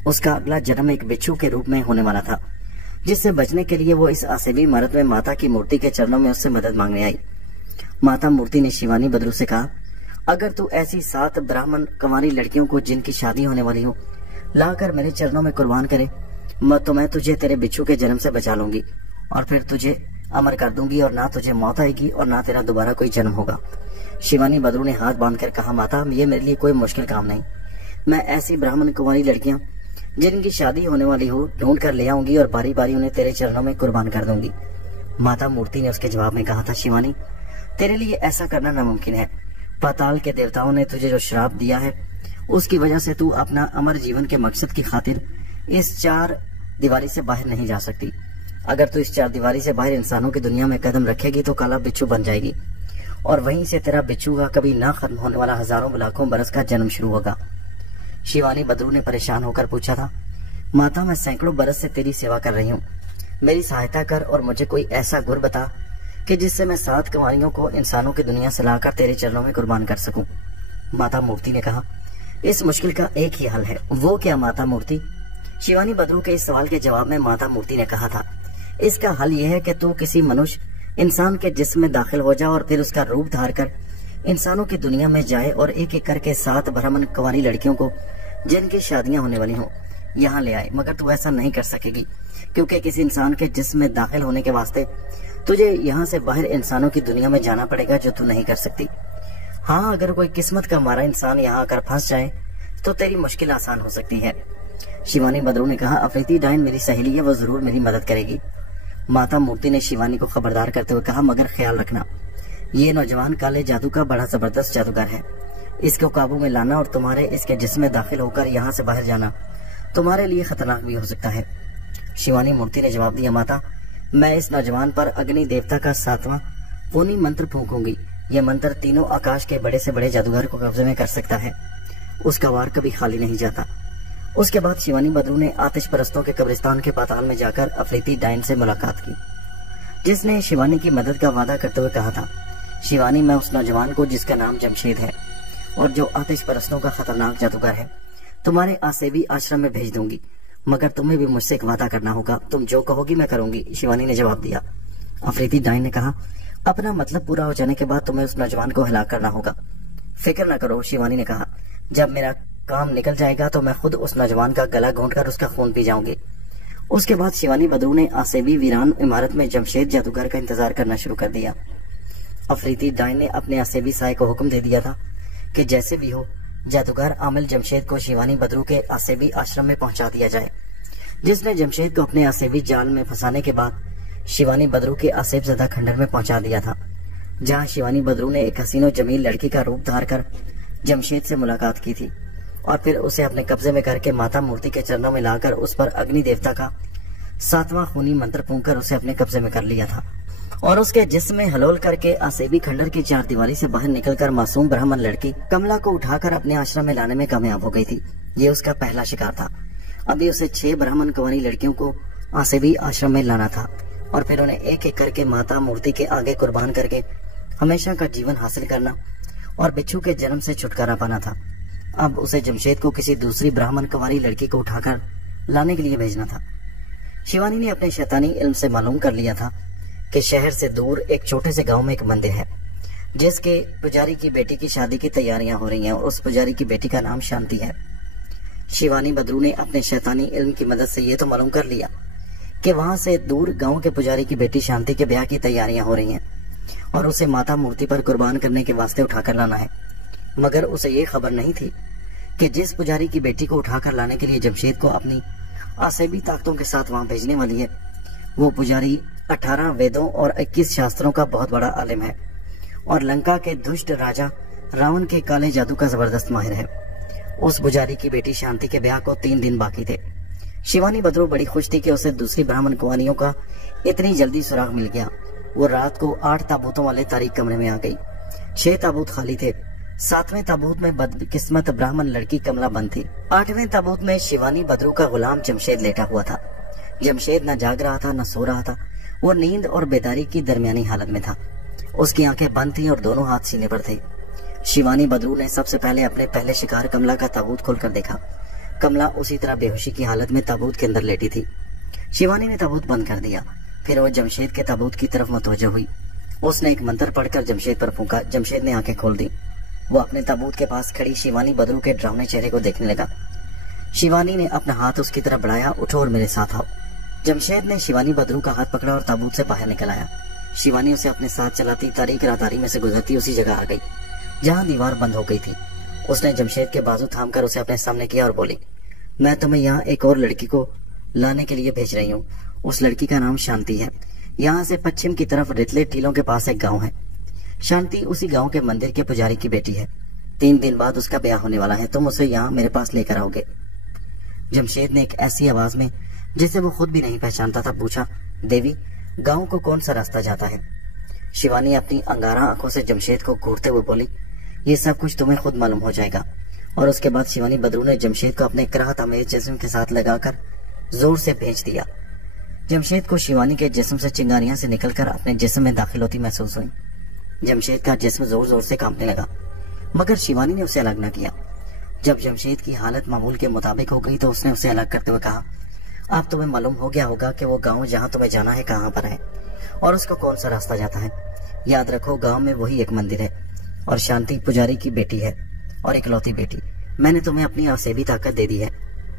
उसका अगला जन्म एक बिच्छू के रूप में होने वाला था, जिससे बचने के लिए वो इस आसेबी इमारत में माता की मूर्ति के चरणों में उससे मदद मांगने आई। माता मूर्ति ने शिवानी बद्रू से कहा, अगर तू ऐसी 7 ब्राह्मण कुंवारी लड़कियों को जिनकी शादी होने वाली हो लाकर मेरे चरणों में कुर्बान करे, तो मैं तुझे तेरे बिच्छू के जन्म से बचा लूंगी और फिर तुझे अमर कर दूंगी और ना तुझे मौत आएगी और ना तेरा दोबारा कोई जन्म होगा। शिवानी बद्रू ने हाथ बांधकर कहा, माता, ये मेरे लिए कोई मुश्किल काम नहीं। मैं ऐसी ब्राह्मण कुंवारी लड़कियां जिनकी शादी होने वाली हो ढूंढ कर ले आऊंगी और बारी बारी उन्हें तेरे चरणों में कुर्बान कर दूंगी। माता मूर्ति ने उसके जवाब में कहा था, शिवानी, तेरे लिए ऐसा करना नामुमकिन है। पाताल के देवताओं ने तुझे जो श्राप दिया है, उसकी वजह से तू अपना अमर जीवन के मकसद की खातिर इस 4 दीवारी से बाहर नहीं जा सकती। अगर तू इस 4 दीवारी से बाहर इंसानों की दुनिया में कदम रखेगी तो काला बिच्छू बन जाएगी और वहीं से तेरा बिच्छू का कभी ना खत्म होने वाला हजारों लाखों बरस का जन्म शुरू होगा। शिवानी बद्रू ने परेशान होकर पूछा था, माता, मैं सैकड़ों बरस से तेरी सेवा कर रही हूँ, मेरी सहायता कर और मुझे कोई ऐसा गुर बता कि जिससे मैं 7 कुंवारियों को इंसानों की दुनिया से लाकर तेरे चरणों में कुर्बान कर सकूं। माता मूर्ति ने कहा, इस मुश्किल का एक ही हल है। वो क्या माता मूर्ति? शिवानी बद्रू के इस सवाल के जवाब में माता मूर्ति ने कहा था, इसका हल यह है कि तू किसी मनुष्य इंसान के जिस्म में दाखिल हो जा और फिर उसका रूप धार कर इंसानों की दुनिया में जाए और एक एक करके 7 ब्राह्मण कुंवारी लड़कियों को जिनकी शादियां होने वाली हो यहाँ ले आए। मगर तू ऐसा नहीं कर सकेगी, क्योंकि किसी इंसान के जिस्म में दाखिल होने के वास्ते तुझे यहाँ से बाहर इंसानों की दुनिया में जाना पड़ेगा, जो तू नहीं कर सकती। हाँ, अगर कोई किस्मत का मारा इंसान यहाँ आकर फंस जाए तो तेरी मुश्किल आसान हो सकती है। शिवानी बद्रू ने कहा, अफरीती डायन मेरी सहेली है, वो जरूर मेरी मदद करेगी। माता मूर्ति ने शिवानी को खबरदार करते हुए कहा, मगर ख्याल रखना, ये नौजवान काले जादू का बड़ा जबरदस्त जादूगर है। इसको काबू में लाना और तुम्हारे इसके जिस्म में दाखिल होकर यहाँ से बाहर जाना तुम्हारे लिए खतरनाक भी हो सकता है। शिवानी मूर्ति ने जवाब दिया, माता, मैं इस नौजवान पर अग्नि देवता का 7वां पूनी मंत्र फूंकूंगी। यह मंत्र तीनों आकाश के बड़े से बड़े जादूगर को कब्जे में कर सकता है। उसका वार कभी खाली नहीं जाता। उसके बाद शिवानी बद्रू ने आतिश परस्तों के कब्रिस्तान के पाताल में जाकर अफरीती डायन से मुलाकात की, जिसने शिवानी की मदद का वादा करते हुए कहा था, शिवानी, मैं उस नौजवान को जिसका नाम जमशेद है और जो आतिश परस्तों का खतरनाक जादूगर है तुम्हारे आसेबी आश्रम में भेज दूंगी, मगर तुम्हें भी मुझसे एक वादा करना होगा। तुम जो कहोगी मैं करूंगी। शिवानी ने जवाब दिया। अफरीती डायन ने कहा, अपना मतलब पूरा हो जाने के बाद तुम्हें उस नौजवान को हलाक करना होगा। फिक्र न करो, शिवानी ने कहा, जब मेरा काम निकल जाएगा तो मैं खुद उस नौजवान का गला घोंटकर उसका खून पी जाऊंगी। उसके बाद शिवानी बद्रू ने आसेबी वीरान इमारत में जमशेद जादूगर का इंतजार करना शुरू कर दिया। अफरीती डायन ने अपने आसेबी साय को हुक्म दे दिया था कि जैसे भी हो जादूगर आमिल जमशेद को शिवानी बद्रू के आसेबी आश्रम में पहुंचा दिया जाए। जिसने जमशेद को अपने आसेबी जाल में फंसाने के बाद शिवानी बद्रू के आसिफ ज़दा खंडर में पहुंचा दिया था, जहां शिवानी बद्रू ने एक हसीन और जमील लड़की का रूप धार कर जमशेद से मुलाकात की थी और फिर उसे अपने कब्जे में करके माता मूर्ति के चरणों में लाकर उस पर अग्नि देवता का 7वां खूनी मंत्र फूंककर उसे अपने कब्जे में कर लिया था और उसके जिस्म में हलोल करके आसेबी खंडर की चारदीवारी से बाहर निकलकर मासूम ब्राह्मण लड़की कमला को उठाकर अपने आश्रम में लाने में कामयाब हो गई थी। ये उसका पहला शिकार था। अभी उसे 6 ब्राह्मण कुंवारी लड़कियों को आसेबी आश्रम में लाना था और फिर उन्हें एक एक करके माता मूर्ति के आगे कुर्बान करके हमेशा का जीवन हासिल करना और बिच्छू के जन्म से छुटकारा पाना था। अब उसे जमशेद को किसी दूसरी ब्राह्मण कुंवारी लड़की को उठाकर लाने के लिए भेजना था। शिवानी ने अपने शैतानी इल्म से मालूम कर लिया था कि शहर से दूर एक छोटे से गांव में एक मंदिर है जिसके पुजारी की बेटी की शादी की तैयारियां हो रही हैं और उस पुजारी की बेटी का नाम शांति है। शिवानी बद्रू ने अपने शैतानी इल्म की मदद से ये तो मालूम कर लिया कि वहां से दूर गांव के पुजारी की बेटी शांति के ब्याह की तैयारियां हो रही हैं और उसे माता मूर्ति पर कुर्बान करने के वास्ते उठाकर लाना है। मगर उसे ये खबर नहीं थी कि जिस पुजारी की बेटी को उठाकर लाने के लिए जमशेद को अपनी आसेबी ताकतों के साथ वहां भेजने वाली है, वो पुजारी 18 वेदों और 21 शास्त्रों का बहुत बड़ा आलिम है और लंका के दुष्ट राजा रावण के काले जादू का जबरदस्त माहिर है। उस पुजारी की बेटी शांति के ब्याह को 3 दिन बाकी थे। शिवानी बद्रू बड़ी खुश थी कि उसे दूसरी ब्राह्मण कुंवारियों का इतनी जल्दी सुराग मिल गया। वो रात को 8 ताबूतों वाले तारीख कमरे में आ गई। 6 ताबूत खाली थे। 7वें ताबूत में बदकिस्मत ब्राह्मण लड़की कमला बंद थी। 8वें ताबूत में शिवानी बद्रू का गुलाम जमशेद लेटा हुआ था। जमशेद न जाग रहा था न सो रहा था। वो नींद और बेदारी की दरमियानी हालत में था। उसकी आंखें बंद थीं और दोनों हाथ सीने पर थे। शिवानी बद्रू ने सबसे पहले अपने पहले शिकार कमला का ताबूत खोलकर देखा। कमला उसी तरह बेहोशी की हालत में ताबूत के अंदर लेटी थी। शिवानी ने ताबूत बंद कर दिया। फिर वो जमशेद के ताबूत की तरफ मुतवज्जो हुई। उसने एक मंत्र पढ़कर जमशेद पर फूंका। जमशेद ने आंखें खोल दी। वो अपने ताबूत के पास खड़ी शिवानी बद्रू के डरावने चेहरे को देखने लगा। शिवानी ने अपना हाथ उसकी तरफ बढ़ाया। उठो और मेरे साथ आओ। जमशेद ने शिवानी बद्रू का हाथ पकड़ा और ताबूत से बाहर निकल आया। शिवानी उसे अपने साथ चलाती तारीख रातारी में से गुजरती उसी जगह आ गई जहाँ दीवार बंद हो गई थी। उसने जमशेद के बाजू थामकर उसे अपने सामने किया और बोली, मैं तुम्हें यहाँ एक और लड़की को लाने के लिए भेज रही हूँ। उस लड़की का नाम शांति है। यहाँ से पश्चिम की तरफ रितले टीलों के पास एक गांव है। शांति उसी गांव के मंदिर के पुजारी की बेटी है। 3 दिन बाद उसका ब्याह होने वाला है। तुम उसे यहाँ मेरे पास लेकर आओगे। जमशेद ने एक ऐसी आवाज में जिसे वो खुद भी नहीं पहचानता था पूछा, देवी, गांव को कौन सा रास्ता जाता है? शिवानी अपनी अंगारा आंखों से जमशेद को घूरते हुए बोली, ये सब कुछ तुम्हें खुद मालूम हो जाएगा। और उसके बाद शिवानी बद्रू ने जमशेद को अपने कराहत आमेज जिस्म के साथ लगाकर जोर से भेज दिया। जमशेद को शिवानी के जिस्म से चिंगारियां से निकलकर अपने जिस्म में दाखिल होती महसूस हुई। जमशेद का जिस्म जोर जोर से कांपने लगा, मगर शिवानी ने उसे अलग न किया। जब जमशेद की हालत मामूल के मुताबिक हो गई तो उसने उसे अलग करते हुए कहा, अब तुम्हें मालूम हो गया होगा कि वो गांव जहां तुम्हें जाना है कहां पर है और उसको कौन सा रास्ता जाता है। याद रखो, गांव में वही एक मंदिर है और शांति पुजारी की बेटी है और इकलौती बेटी। मैंने तुम्हें अपनी आसेबी ताकत दे दी है।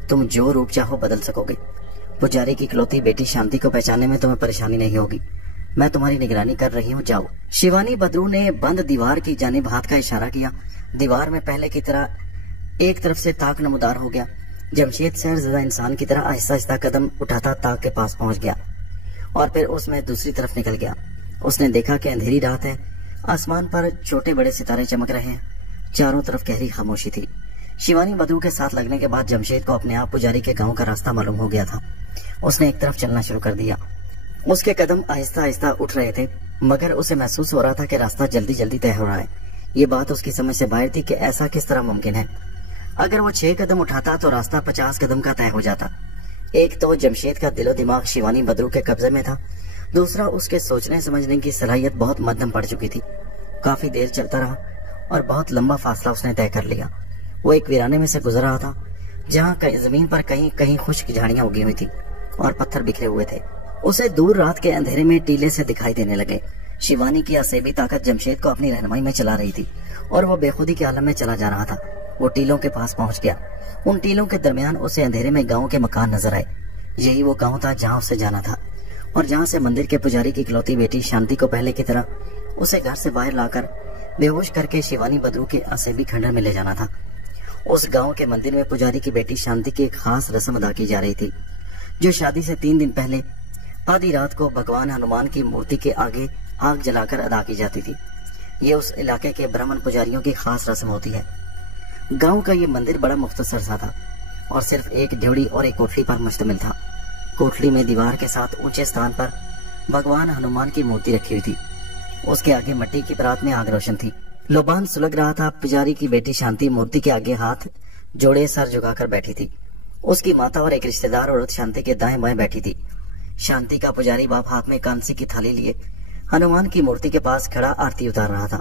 तुम जो रूप चाहो बदल सकोगे। पुजारी की इकलौती बेटी शांति को पहचानने में तुम्हें परेशानी नहीं होगी। मैं तुम्हारी निगरानी कर रही हूँ, जाओ। शिवानी बद्रू ने बंद दीवार की जानिब हाथ का इशारा किया। दीवार में पहले की तरह एक तरफ से ताक नमूदार हो गया। जमशेद शहरज़दा इंसान की तरह आहिस्ता आहिस्ता कदम उठाता ताक के पास पहुंच गया और फिर उसमें दूसरी तरफ निकल गया। उसने देखा कि अंधेरी रात है। आसमान पर छोटे बड़े सितारे चमक रहे हैं। चारों तरफ गहरी खामोशी थी। शिवानी बद्रू के साथ लगने के बाद जमशेद को अपने आप पुजारी के गांव का रास्ता मालूम हो गया था। उसने एक तरफ चलना शुरू कर दिया। उसके कदम आहिस्ता आहिस्ता उठ रहे थे, मगर उसे महसूस हो रहा था कि रास्ता जल्दी जल्दी तय हो रहा है। ये बात उसकी समझ से बाहर थी कि ऐसा किस तरह मुमकिन है। अगर वो 6 कदम उठाता तो रास्ता 50 कदम का तय हो जाता। एक तो जमशेद का दिलो दिमाग शिवानी बद्रू के कब्जे में था, दूसरा उसके सोचने समझने की सलाहियत बहुत मध्यम पड़ चुकी थी। काफी देर चलता रहा और बहुत लंबा फासला उसने तय कर लिया। वो एक वीराने में से गुजर रहा था जहाँ जमीन पर कहीं कहीं खुश्क झाड़ियां उगी हुई थी और पत्थर बिखरे हुए थे। उसे दूर रात के अंधेरे में टीले से दिखाई देने लगे। शिवानी की असेबी ताकत जमशेद को अपनी रहनुमाई में चला रही थी और वो बेखुदी के आलम में चला जा रहा था। वो टीलों के पास पहुंच गया। उन टीलों के दरमियान उसे अंधेरे में गांव के मकान नजर आए। यही वो गांव था जहां उसे जाना था और जहां से मंदिर के पुजारी की इकलौती बेटी शांति को पहले की तरह उसे घर से बाहर लाकर बेहोश करके शिवानी बद्रू के असेबी खंडर में ले जाना था। उस गांव के मंदिर में पुजारी की बेटी शांति की एक खास रस्म अदा की जा रही थी, जो शादी से 3 दिन पहले आधी रात को भगवान हनुमान की मूर्ति के आगे आग जलाकर अदा की जाती थी। ये उस इलाके के ब्राह्मण पुजारियों की खास रस्म होती है। गांव का ये मंदिर बड़ा मुख्तसर सा था और सिर्फ एक ड्योढ़ी और एक कोठरी पर मुश्तमिल था। कोठरी में दीवार के साथ ऊंचे स्थान पर भगवान हनुमान की मूर्ति रखी हुई थी। उसके आगे मिट्टी की परात में आग रोशन थी। लोबान सुलग रहा था। पुजारी की बेटी शांति मूर्ति के आगे हाथ जोड़े सर झुकाकर बैठी थी। उसकी माता और एक रिश्तेदार औरत शांति के दाएं बाएं बैठी थी। शांति का पुजारी बाप हाथ में कांसे की थाली लिए हनुमान की मूर्ति के पास खड़ा आरती उतार रहा था।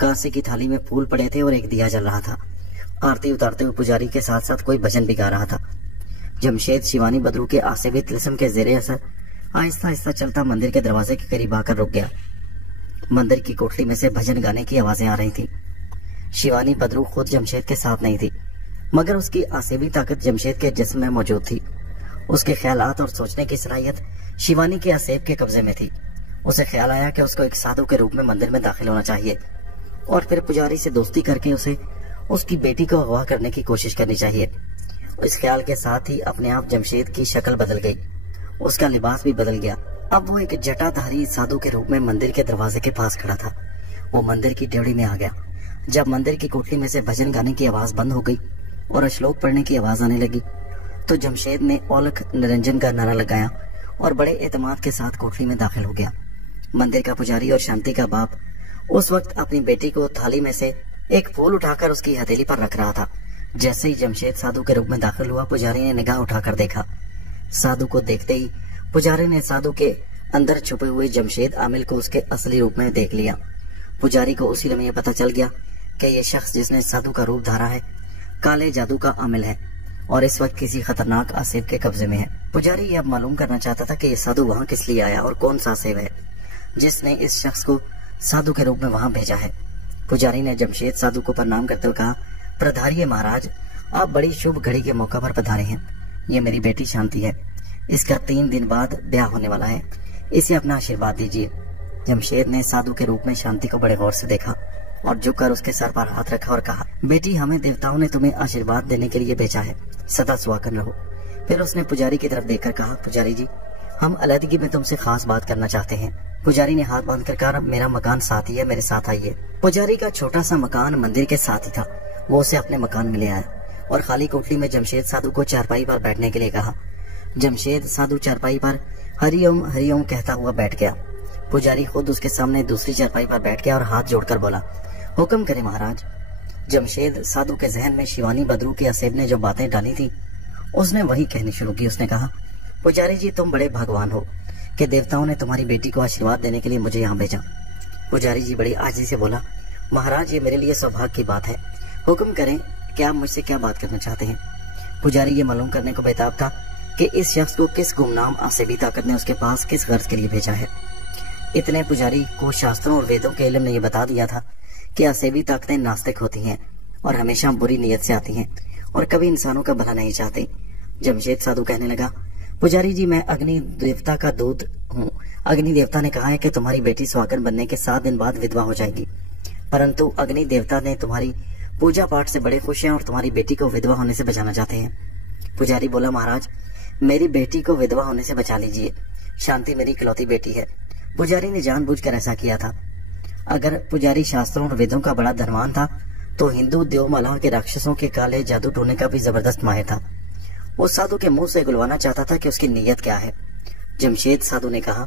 कांसे की थाली में फूल पड़े थे और एक दिया जल रहा था। आरती उतारते हुए पुजारी के साथ साथ कोई भजन भी गा रहा था। जमशेद शिवानी बदरू के आसेबी तिलस्म के जेरे असर आहिस्ता आहिस्ता चलता मंदिर के दरवाजे के करीब आकर रुक गया। मंदिर की कोठरी में से भजन गाने की आवाजें आ रही थी। शिवानी बदरू खुद जमशेद के साथ नहीं थी, मगर उसकी आसेबी ताकत जमशेद के जिस्म में मौजूद थी। उसके ख्यालात और सोचने की सलाहियत शिवानी के आसेब के कब्जे में थी। उसे ख्याल आया कि उसको एक साधु के रूप में मंदिर में दाखिल होना चाहिए और फिर पुजारी से दोस्ती करके उसे उसकी बेटी को अगवा करने की कोशिश करनी चाहिए। इस ख्याल के साथ ही अपने आप जमशेद की शक्ल बदल गई। उसका लिबास भी बदल गया। अब वो एक जटाधारी साधु के रूप में मंदिर के दरवाजे के पास खड़ा था। वो मंदिर की ड्योढ़ी में आ गया। जब मंदिर की कोठरी में से भजन गाने की आवाज बंद हो गई और श्लोक पढ़ने की आवाज आने लगी तो जमशेद ने औलख निरंजन का नारा लगाया और बड़े एतमाद के साथ कोठरी में दाखिल हो गया। मंदिर का पुजारी और शांति का बाप उस वक्त अपनी बेटी को थाली में से एक फूल उठाकर उसकी हथेली पर रख रहा था। जैसे ही जमशेद साधु के रूप में दाखिल हुआ, पुजारी ने निगाह उठाकर देखा। साधु को देखते ही पुजारी ने साधु के अंदर छुपे हुए जमशेद आमिल को उसके असली रूप में देख लिया। पुजारी को उसी लम्हे पता चल गया कि ये शख्स जिसने साधु का रूप धारा है काले जादू का आमिल है और इस वक्त किसी खतरनाक आसेब के कब्जे में है। पुजारी ये अब मालूम करना चाहता था कि ये साधु वहाँ किस लिए आया और कौन सा आसेब है जिसने इस शख्स को साधु के रूप में वहाँ भेजा है। पुजारी ने जमशेद साधु को प्रणाम करते हुए कहा, प्रधारिये महाराज, आप बड़ी शुभ घड़ी के मौका पर पधारे हैं। ये मेरी बेटी शांति है। इसका 3 दिन बाद ब्याह होने वाला है। इसे अपना आशीर्वाद दीजिए। जमशेद ने साधु के रूप में शांति को बड़े गौर से देखा और झुककर उसके सर पर हाथ रखा और कहा, बेटी, हमें देवताओं ने तुम्हें आशीर्वाद देने के लिए भेजा है। सदा सुहागन रहो। फिर उसने पुजारी की तरफ देखकर कहा, पुजारी जी, हम अलहदगी में तुमसे खास बात करना चाहते हैं। पुजारी ने हाथ बांधकर कहा, मेरा मकान साथ ही है, मेरे साथ आइए। पुजारी का छोटा सा मकान मंदिर के साथ ही था। वो उसे अपने मकान में ले आया और खाली कोठरी में जमशेद साधु को चारपाई पर बैठने के लिए कहा। जमशेद साधु चारपाई पर हरिओम हरिओम कहता हुआ बैठ गया। पुजारी खुद उसके सामने दूसरी चारपाई पर बैठ गया और हाथ जोड़कर बोला, हुक्म करे महाराज। जमशेद साधु के जहन में शिवानी बदरू के आसेब ने जो बातें डाली थी उसने वही कहनी शुरू की। उसने कहा, पुजारी जी, तुम बड़े भगवान हो कि देवताओं ने तुम्हारी बेटी को आशीर्वाद देने के लिए मुझे यहाँ भेजा। पुजारी जी बड़ी आजी से बोला, महाराज, ये मेरे लिए सौभाग्य की बात है। हुक्म करें कि आप मुझसे क्या बात करना चाहते हैं। पुजारी ये मालूम करने को बेताब था कि इस शख्स को किस गुमनाम आसेबी ताकत ने उसके पास किस गर्ज के लिए भेजा है। इतने पुजारी को शास्त्रों और वेदों के इल्म ने यह बता दिया था कि आसेबी ताकतें नास्तिक होती हैं और हमेशा बुरी नीयत से आती हैं और कभी इंसानों का भला नहीं चाहती। जमशेद साधु कहने लगा, पुजारी जी, मैं अग्नि देवता का दूत हूँ। अग्नि देवता ने कहा है कि तुम्हारी बेटी सुहागन बनने के 7 दिन बाद विधवा हो जाएगी, परंतु अग्नि देवता ने तुम्हारी पूजा पाठ से बड़े खुश हैं और तुम्हारी बेटी को विधवा होने से बचाना चाहते हैं। पुजारी बोला, महाराज, मेरी बेटी को विधवा होने से बचा लीजिए। शांति मेरी इकलौती बेटी है। पुजारी ने जानबूझकर ऐसा किया था। अगर पुजारी शास्त्रों और वेदों का बड़ा धनवान था तो हिंदू देवमाला के राक्षसों के काले जादू टोने का भी जबरदस्त माहिर था। वो साधु के मुंह से गुलवाना चाहता था कि उसकी नीयत क्या है। जमशेद साधु ने कहा,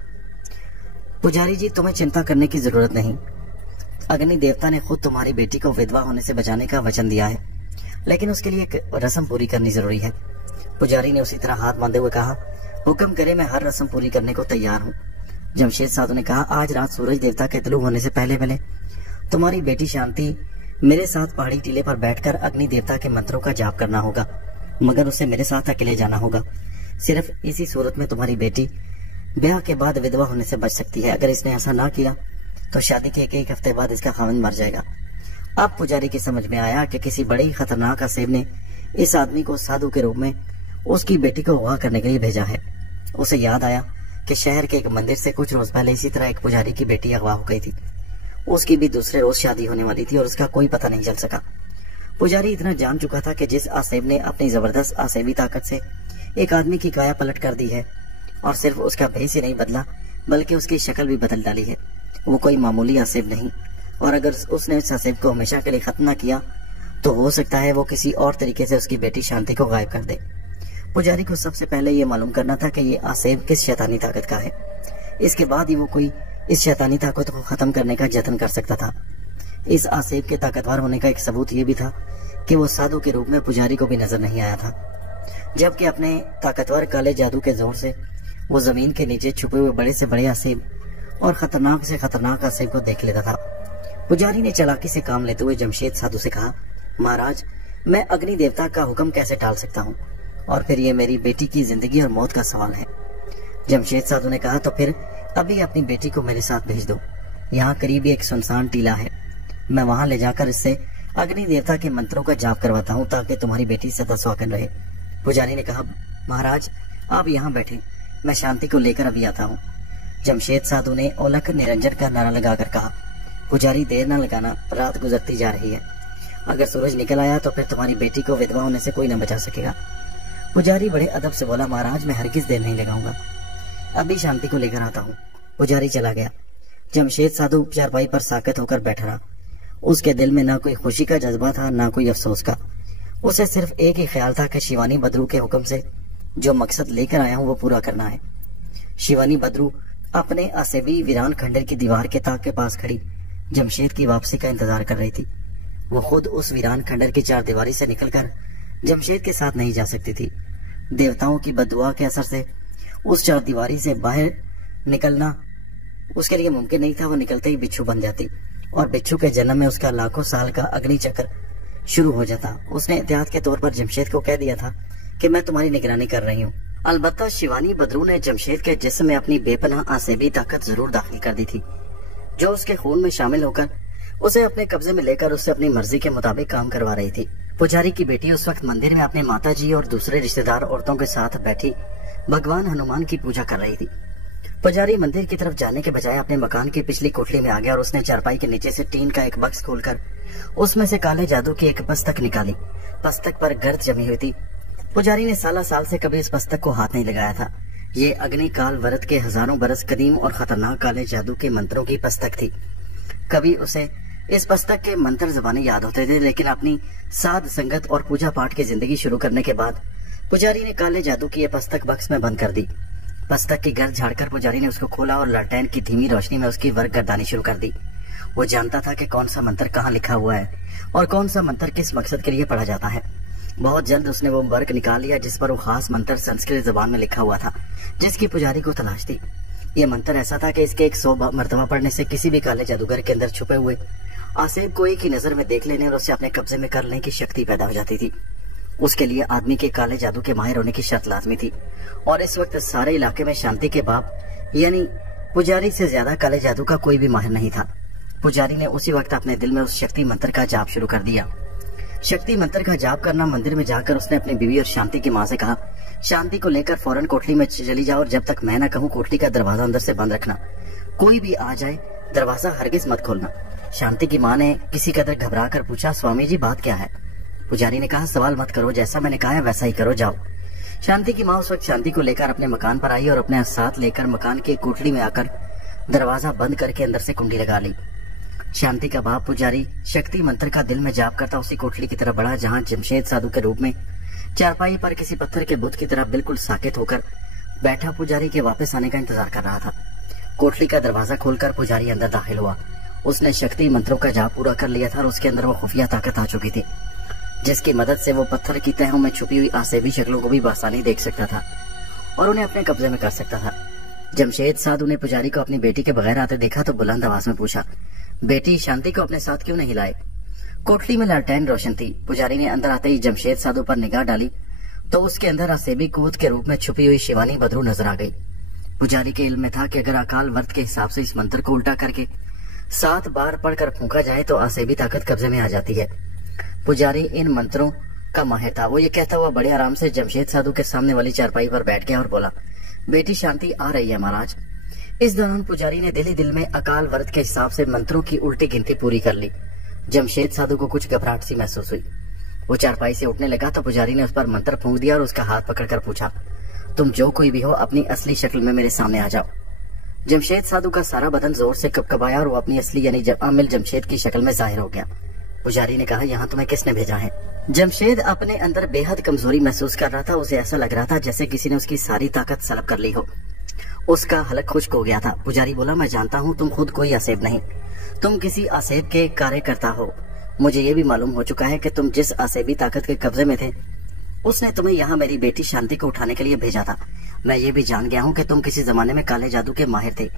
पुजारी जी, तुम्हें चिंता करने की जरूरत नहीं। अग्नि देवता ने खुद तुम्हारी बेटी को विधवा होने से बचाने का वचन दिया है, लेकिन उसके लिए एक रस्म पूरी करनी जरूरी है। पुजारी ने उसी तरह हाथ बांधे हुए कहा, हुक्म करे, मैं हर रस्म पूरी करने को तैयार हूँ। जमशेद साधु ने कहा, आज रात सूरज देवता के तुलू होने से पहले पहले तुम्हारी बेटी शांति मेरे साथ पहाड़ी टीले पर बैठकर अग्नि देवता के मंत्रों का जाप करना होगा, मगर उसे मेरे साथ अकेले जाना होगा। सिर्फ इसी सूरत में तुम्हारी बेटी ब्याह के बाद विधवा होने से बच सकती है। अगर इसने ऐसा ना किया तो शादी के 1 हफ्ते बाद इसका खाविंद मर जाएगा। अब पुजारी की समझ में आया कि किसी बड़े ही खतरनाक आसेब ने इस आदमी को साधु के रूप में उसकी बेटी को अगवा करने के लिए भेजा है। उसे याद आया कि शहर के एक मंदिर से कुछ रोज पहले इसी तरह एक पुजारी की बेटी अगवा हो गई थी। उसकी भी दूसरे रोज शादी होने वाली थी और उसका कोई पता नहीं चल सका। पुजारी इतना जान चुका था कि जिस आसेब ने अपनी जबरदस्त आसेबी ताकत से एक आदमी की काया पलट कर दी है, और सिर्फ उसका भेस ही नहीं बदला बल्कि उसकी शक्ल भी बदल डाली है। वो कोई मामूली आसेब नहीं, और अगर उसने उस आसेब को हमेशा के लिए खत्म न किया तो हो सकता है वो किसी और तरीके से उसकी बेटी शांति को गायब कर दे। पुजारी को सबसे पहले ये मालूम करना था कि ये आसेब किस शैतानी ताकत का है। इसके बाद ही वो कोई इस शैतानी ताकत को खत्म करने का जतन कर सकता था। इस आसेब के ताकतवर होने का एक सबूत ये भी था कि वो साधु के रूप में पुजारी को भी नजर नहीं आया था, जबकि अपने ताकतवर काले जादू के जोर से वो जमीन के नीचे छुपे हुए बड़े से बड़े आसेब और खतरनाक से खतरनाक आसेब को देख लेता था। पुजारी ने चालाकी से काम लेते हुए जमशेद साधु से कहा, महाराज, मैं अग्नि देवता का हुक्म कैसे टाल सकता हूँ, और फिर ये मेरी बेटी की जिंदगी और मौत का सवाल है। जमशेद साधु ने कहा, तो फिर अभी अपनी बेटी को मेरे साथ भेज दो। यहाँ करीब एक सुनसान टीला है, मैं वहां ले जाकर इससे अग्नि देवता के मंत्रों का जाप करवाता हूँ ताकि तुम्हारी बेटी सदा सुहागन रहे। पुजारी ने कहा, महाराज आप यहाँ बैठे, मैं शांति को लेकर अभी आता हूँ। जमशेद साधु ने ओलख निरंजन का नारा लगाकर कहा, पुजारी देर न लगाना, रात गुजरती जा रही है। अगर सूरज निकल आया तो फिर तुम्हारी बेटी को विधवा होने से कोई न बचा सकेगा। पुजारी बड़े अदब से बोला, महाराज मैं हरगिज देर नहीं लगाऊंगा, अभी शांति को लेकर आता हूँ। पुजारी चला गया। जमशेद साधु चारपाई पर साकत होकर बैठा रहा। उसके दिल में न कोई खुशी का जज्बा था, न कोई अफसोस का। उसे सिर्फ एक ही ख्याल था कि शिवानी बद्रू के हुक्म से जो मकसद लेकर आया हूँ वो पूरा करना है। शिवानी बद्रू अपने आसेबी वीरान खंडर की दीवार के ताक के पास खड़ी जमशेद की वापसी का इंतजार कर रही थी। वो खुद उस वीरान खंडर की चार दीवारी से निकलकर जमशेद के साथ नहीं जा सकती थी। देवताओं की बद्दुआ के असर से उस चार दीवारी से बाहर निकलना उसके लिए मुमकिन नहीं था। वो निकलते ही बिच्छू बन जाती और बिच्छू के जन्म में उसका लाखों साल का अग्नि चक्र शुरू हो जाता। उसने एहतियात के तौर पर जमशेद को कह दिया था कि मैं तुम्हारी निगरानी कर रही हूँ। अलबत्ता शिवानी बद्रू ने जमशेद के जिस्म में अपनी बेपनाह आसेबी ताकत जरूर दाखिल कर दी थी, जो उसके खून में शामिल होकर उसे अपने कब्जे में लेकर उससे अपनी मर्जी के मुताबिक काम करवा रही थी। पुजारी की बेटी उस वक्त मंदिर में अपने माताजी और दूसरे रिश्तेदार औरतों के साथ बैठी भगवान हनुमान की पूजा कर रही थी। पुजारी मंदिर की तरफ जाने के बजाय अपने मकान की पिछली कोठरी में आ गया और उसने चारपाई के नीचे से टीन का एक बक्स खोलकर उसमें से काले जादू की एक पस्तक निकाली। पस्तक पर गर्द जमी हुई थी। पुजारी ने साल से कभी इस पस्तक को हाथ नहीं लगाया था। ये अग्नि काल व्रत के हजारों बरस कदीम और खतरनाक काले जादू के मंत्रों की पस्तक थी। कभी उसे इस पस्तक के मंत्र ज़बानी याद होते थे, लेकिन अपनी साध संगत और पूजा पाठ की जिंदगी शुरू करने के बाद पुजारी ने काले जादू की यह पस्तक बक्स में बंद कर दी। पस्तक की गर्द झाड़कर पुजारी ने उसको खोला और लालटेन की धीमी रोशनी में उसकी वर्क गर्दानी शुरू कर दी। वो जानता था कि कौन सा मंत्र कहाँ लिखा हुआ है और कौन सा मंत्र किस मकसद के लिए पढ़ा जाता है। बहुत जल्द उसने वो वर्क निकाल लिया जिस पर वो खास मंत्र संस्कृत जबान में लिखा हुआ था, जिसकी पुजारी को तलाश थी। ये मंत्र ऐसा था कि इसके 100 मरतबा पढ़ने से किसी भी काले जादूगर के अंदर छुपे हुए आसेब को एक ही नजर में देख लेने और उसे अपने कब्जे में कर लेने की शक्ति पैदा हो जाती थी। उसके लिए आदमी के काले जादू के माहिर होने की शर्त लाजमी थी, और इस वक्त सारे इलाके में शांति के बाप यानी पुजारी से ज्यादा काले जादू का कोई भी माहिर नहीं था। पुजारी ने उसी वक्त अपने दिल में उस शक्ति मंत्र का जाप शुरू कर दिया। शक्ति मंत्र का जाप करना मंदिर में जाकर उसने अपनी बीवी और शांति की माँ से कहा, शांति को लेकर फौरन कोठरी में चली जाओ और जब तक मैं ना कहूँ कोठरी का दरवाजा अंदर से बंद रखना। कोई भी आ जाए दरवाजा हरगिज मत खोलना। शांति की माँ ने किसी कदर घबरा कर पूछा, स्वामी जी बात क्या है? पुजारी ने कहा, सवाल मत करो, जैसा मैंने कहा है वैसा ही करो, जाओ। शांति की माँ उस वक्त शांति को लेकर अपने मकान पर आई और अपने साथ लेकर मकान की कोठरी में आकर दरवाजा बंद करके अंदर से कुंडी लगा ली। शांति का बाप पुजारी शक्ति मंत्र का दिल में जाप करता उसी कोठरी की तरफ बढ़ा जहाँ जमशेद साधु के रूप में चारपाई पर किसी पत्थर के बुत की तरह बिल्कुल साकित होकर बैठा पुजारी के वापस आने का इंतजार कर रहा था। कोठरी का दरवाजा खोलकर पुजारी अंदर दाखिल हुआ। उसने शक्ति मंत्रों का जाप पूरा कर लिया था और उसके अंदर वो खुफिया ताकत आ चुकी थी, जिसकी मदद से वो पत्थर की तहों में छुपी हुई आसेबी शक्लों को भी बआसानी देख सकता था और उन्हें अपने कब्जे में कर सकता था। जमशेद साधु ने पुजारी को अपनी बेटी के बगैर आते देखा तो बुलंद आवाज में पूछा, बेटी शांति को अपने साथ क्यों नहीं लाए? कोठरी में लालटेन रोशन थी। पुजारी ने अंदर आते ही जमशेद साधु पर निगाह डाली तो उसके अंदर आसेबी कूद के रूप में छुपी हुई शिवानी बद्रू नजर आ गई। पुजारी के इल्म में था कि अगर अकाल वर्त के हिसाब से इस मंत्र को उल्टा करके 7 बार पढ़कर फूंका जाए तो आसेबी ताकत कब्जे में आ जाती है। पुजारी इन मंत्रों का माहिर था। वो ये कहता हुआ बड़े आराम से जमशेद साधु के सामने वाली चारपाई पर बैठ गया और बोला, बेटी शांति आ रही है महाराज। इस दौरान पुजारी ने दिल ही दिल में अकाल वर्त के हिसाब से मंत्रों की उल्टी गिनती पूरी कर ली। जमशेद साधु को कुछ घबराहट सी महसूस हुई। वो चारपाई से उठने लगा तो पुजारी ने उस पर मंत्र फूंक दिया और उसका हाथ पकड़कर पूछा, तुम जो कोई भी हो अपनी असली शक्ल में मेरे सामने आ जाओ। जमशेद साधु का सारा बदन जोर से कपकपाया और वो अपनी असली यानी आमिल जमशेद की शक्ल में जाहिर हो गया। पुजारी ने कहा, यहाँ तुम्हें किसने भेजा है? जमशेद अपने अंदर बेहद कमजोरी महसूस कर रहा था। उसे ऐसा लग रहा था जैसे किसी ने उसकी सारी ताकत सलब कर ली हो। उसका हलक खुश्क हो गया था। पुजारी बोला, मैं जानता हूँ तुम खुद कोई आसेब नहीं, तुम किसी आसेब के कार्यकर्ता हो। मुझे ये भी मालूम हो चुका है कि तुम जिस आसेबी ताकत के कब्जे में थे उसने तुम्हें यहाँ मेरी बेटी शांति को उठाने के लिए भेजा था। मैं ये भी जान गया हूँ कि तुम किसी जमाने में काले जादू के माहिर थे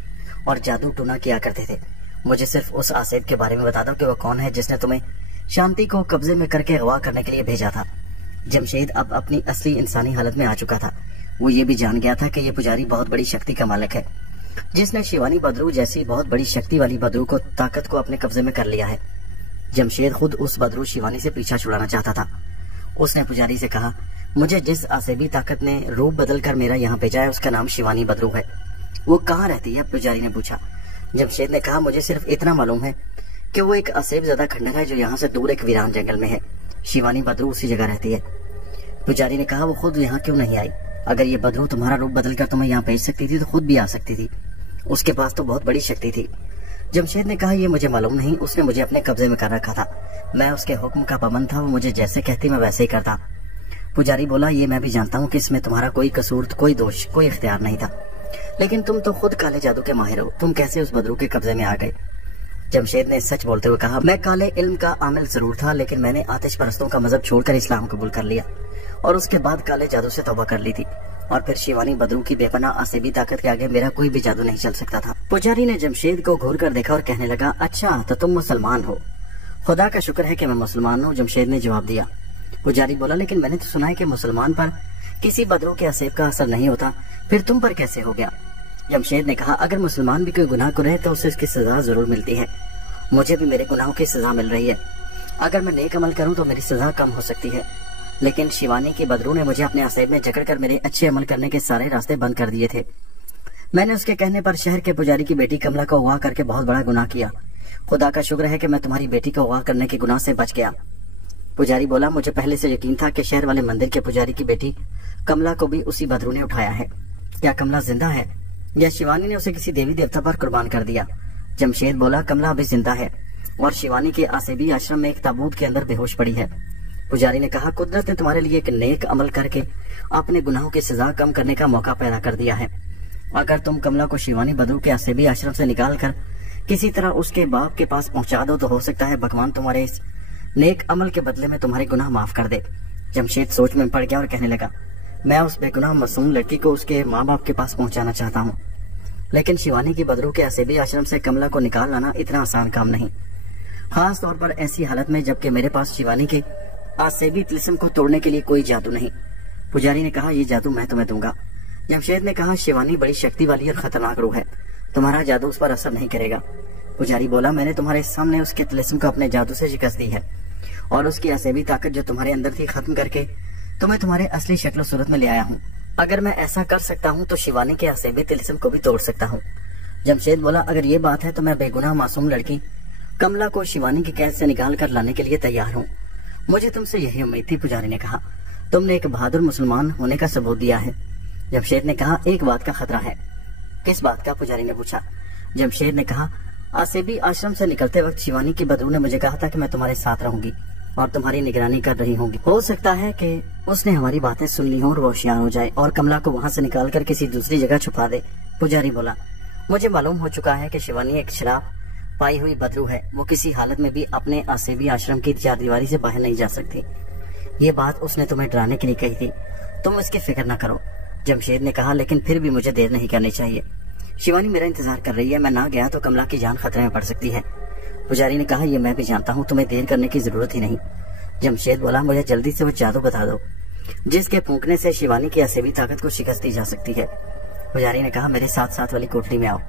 और जादू टूना किया करते थे। मुझे सिर्फ उस आसेब के बारे में बता दो कि वो कौन है जिसने तुम्हें शांति को कब्जे में करके अगवा करने के लिए भेजा था। जमशेद अब अपनी असली इंसानी हालत में आ चुका था। वो ये भी जान गया था कि ये पुजारी बहुत बड़ी शक्ति का मालिक है, जिसने शिवानी बदरू जैसी बहुत बड़ी शक्ति वाली बदरू को ताकत को अपने कब्जे में कर लिया है। जमशेद खुद उस बदरू शिवानी से पीछा छुड़ाना चाहता था। उसने पुजारी से कहा, मुझे जिस आसेबी ताकत ने रूप बदल कर मेरा यहाँ भेजा है उसका नाम शिवानी बदरू है। वो कहाँ रहती है? पुजारी ने पूछा। जमशेद ने कहा, मुझे सिर्फ इतना मालूम है कि वो एक आसेब ज़्यादा खंडर है जो यहाँ से दूर एक वीरान जंगल में है। शिवानी बदरू उसी जगह रहती है। पुजारी ने कहा, वो खुद यहाँ क्यों नहीं आई? अगर ये बदरू तुम्हारा रूप बदल कर तुम्हें यहाँ भेज सकती थी तो खुद भी आ सकती थी। उसके पास तो बहुत बड़ी शक्ति थी। जमशेद ने कहा, ये मुझे मालूम नहीं, उसने मुझे अपने कब्जे में कर रखा था। मैं उसके हुक्म का पाबंद था, वो मुझे जैसे कहती मैं वैसे ही करता। पुजारी बोला, ये मैं भी जानता हूँ कि इसमें तुम्हारा कोई कसूर, कोई दोष, कोई इख्तियार नहीं था, लेकिन तुम तो खुद काले जादू के माहिर हो। तुम कैसे उस बदरू के कब्जे में आ गए? जमशेद ने सच बोलते हुए कहा, मैं काले इल्म का आमिल जरूर था, लेकिन मैंने आतिश परस्तों का मजहब छोड़कर इस्लाम कबूल कर लिया और उसके बाद काले जादू से तौबा कर ली थी। और फिर शिवानी बदरू की बेपनाह आसेबी ताकत के आगे मेरा कोई भी जादू नहीं चल सकता था। पुजारी ने जमशेद को घूर कर देखा और कहने लगा, अच्छा तो तुम मुसलमान हो? खुदा का शुक्र है कि मैं मुसलमान हूँ, जमशेद ने जवाब दिया। पुजारी बोला, लेकिन मैंने तो सुना है कि मुसलमान पर किसी बदरू के आसेब का असर नहीं होता, फिर तुम पर कैसे हो गया? जमशेद ने कहा, अगर मुसलमान भी कोई गुनाह करे तो उसे इसकी सजा जरूर मिलती है। मुझे भी मेरे गुनाहों की सजा मिल रही है। अगर मैं नेक अमल करूं तो मेरी सजा कम हो सकती है, लेकिन शिवानी के बदरू ने मुझे अपने आसेब में जकड़कर मेरे अच्छे अमल करने के सारे रास्ते बंद कर दिए थे। मैंने उसके कहने पर शहर के पुजारी की बेटी कमला को अगवा करके बहुत बड़ा गुनाह किया। खुदा का शुक्र है कि मैं तुम्हारी बेटी को अगवा करने के गुनाह से बच गया। पुजारी बोला, मुझे पहले से यकीन था कि शहर वाले मंदिर के पुजारी की बेटी कमला को भी उसी बदरू ने उठाया है। क्या कमला जिंदा है या शिवानी ने उसे किसी देवी देवता पर कुर्बान कर दिया? जमशेद बोला, कमला अभी जिंदा है और शिवानी के आसेबी आश्रम में एक ताबूत के अंदर बेहोश पड़ी है। पुजारी ने कहा, कुदरत ने तुम्हारे लिए एक नेक अमल करके अपने गुनाहों की सजा कम करने का मौका पैदा कर दिया है। अगर तुम कमला को शिवानी बदरू के आसेबी आश्रम से निकाल कर किसी तरह उसके बाप के पास पहुंचा दो तो हो सकता है भगवान तुम्हारे इस नेक अमल के बदले में तुम्हारे गुनाह माफ कर दे। जमशेद सोच में पड़ गया और कहने लगा, मैं उस बेगुनाह मासूम लड़की को उसके माँ बाप के पास पहुंचाना चाहता हूँ, लेकिन शिवानी की बदरू के आसेबी आश्रम से कमला को निकाल लाना इतना आसान काम नहीं, खास तौर पर ऐसी हालत में जबकि मेरे पास शिवानी के आसेबी तिलिस्म को तोड़ने के लिए कोई जादू नहीं। पुजारी ने कहा, ये जादू मैं तुम्हें दूंगा। जमशेद ने कहा, शिवानी बड़ी शक्ति वाली और खतरनाक रूह है, तुम्हारा जादू उस पर असर नहीं करेगा। पुजारी बोला, मैंने तुम्हारे सामने उसके तिलिस्म को अपने जादू से शिकस्त दी है और उसकी आसेबी ताकत जो तुम्हारे अंदर थी खत्म करके तुम्हें तुम्हारे असली शक्ल सूरत में ले आया हूँ। अगर मैं ऐसा कर सकता हूँ तो शिवानी के आसेबी तिलिस्म को भी तोड़ सकता हूँ। जमशेद बोला, अगर ये बात है तो मैं बेगुनाह मासूम लड़की कमला को शिवानी की कैद से निकाल कर लाने के लिए तैयार हूँ। मुझे तुमसे यही उम्मीद थी। पुजारी ने कहा, तुमने एक बहादुर मुसलमान होने का सबूत दिया है। जमशेद ने कहा, एक बात का खतरा है। किस बात का? पुजारी ने पूछा। जमशेद ने कहा, आसेबी आश्रम से निकलते वक्त शिवानी की बदरू ने मुझे कहा था कि मैं तुम्हारे साथ रहूंगी और तुम्हारी निगरानी कर रही होंगी। हो सकता है कि उसने हमारी बातें सुन ली हो और वो होशियार हो जाए और कमला को वहाँ से निकाल कर किसी दूसरी जगह छुपा दे। पुजारी बोला, मुझे मालूम हो चुका है कि शिवानी एक शराब पाई हुई बदरू है। वो किसी हालत में भी अपने आसेबी आश्रम की चारदीवारी से बाहर नहीं जा सकती। ये बात उसने तुम्हें डराने के लिए कही थी, तुम इसकी फिक्र न करो। जमशेद ने कहा, लेकिन फिर भी मुझे देर नहीं करनी चाहिए। शिवानी मेरा इंतजार कर रही है, मैं ना गया तो कमला की जान खतरे में पड़ सकती है। पुजारी ने कहा, ये मैं भी जानता हूँ, तुम्हें देर करने की जरूरत ही नहीं। जमशेद बोला, मुझे जल्दी से वो जादू बता दो जिसके फूंकने से शिवानी की आसेबी ताकत को शिकस्त दी जा सकती है। पुजारी ने कहा, मेरे साथ साथ वाली कोठरी में आओ।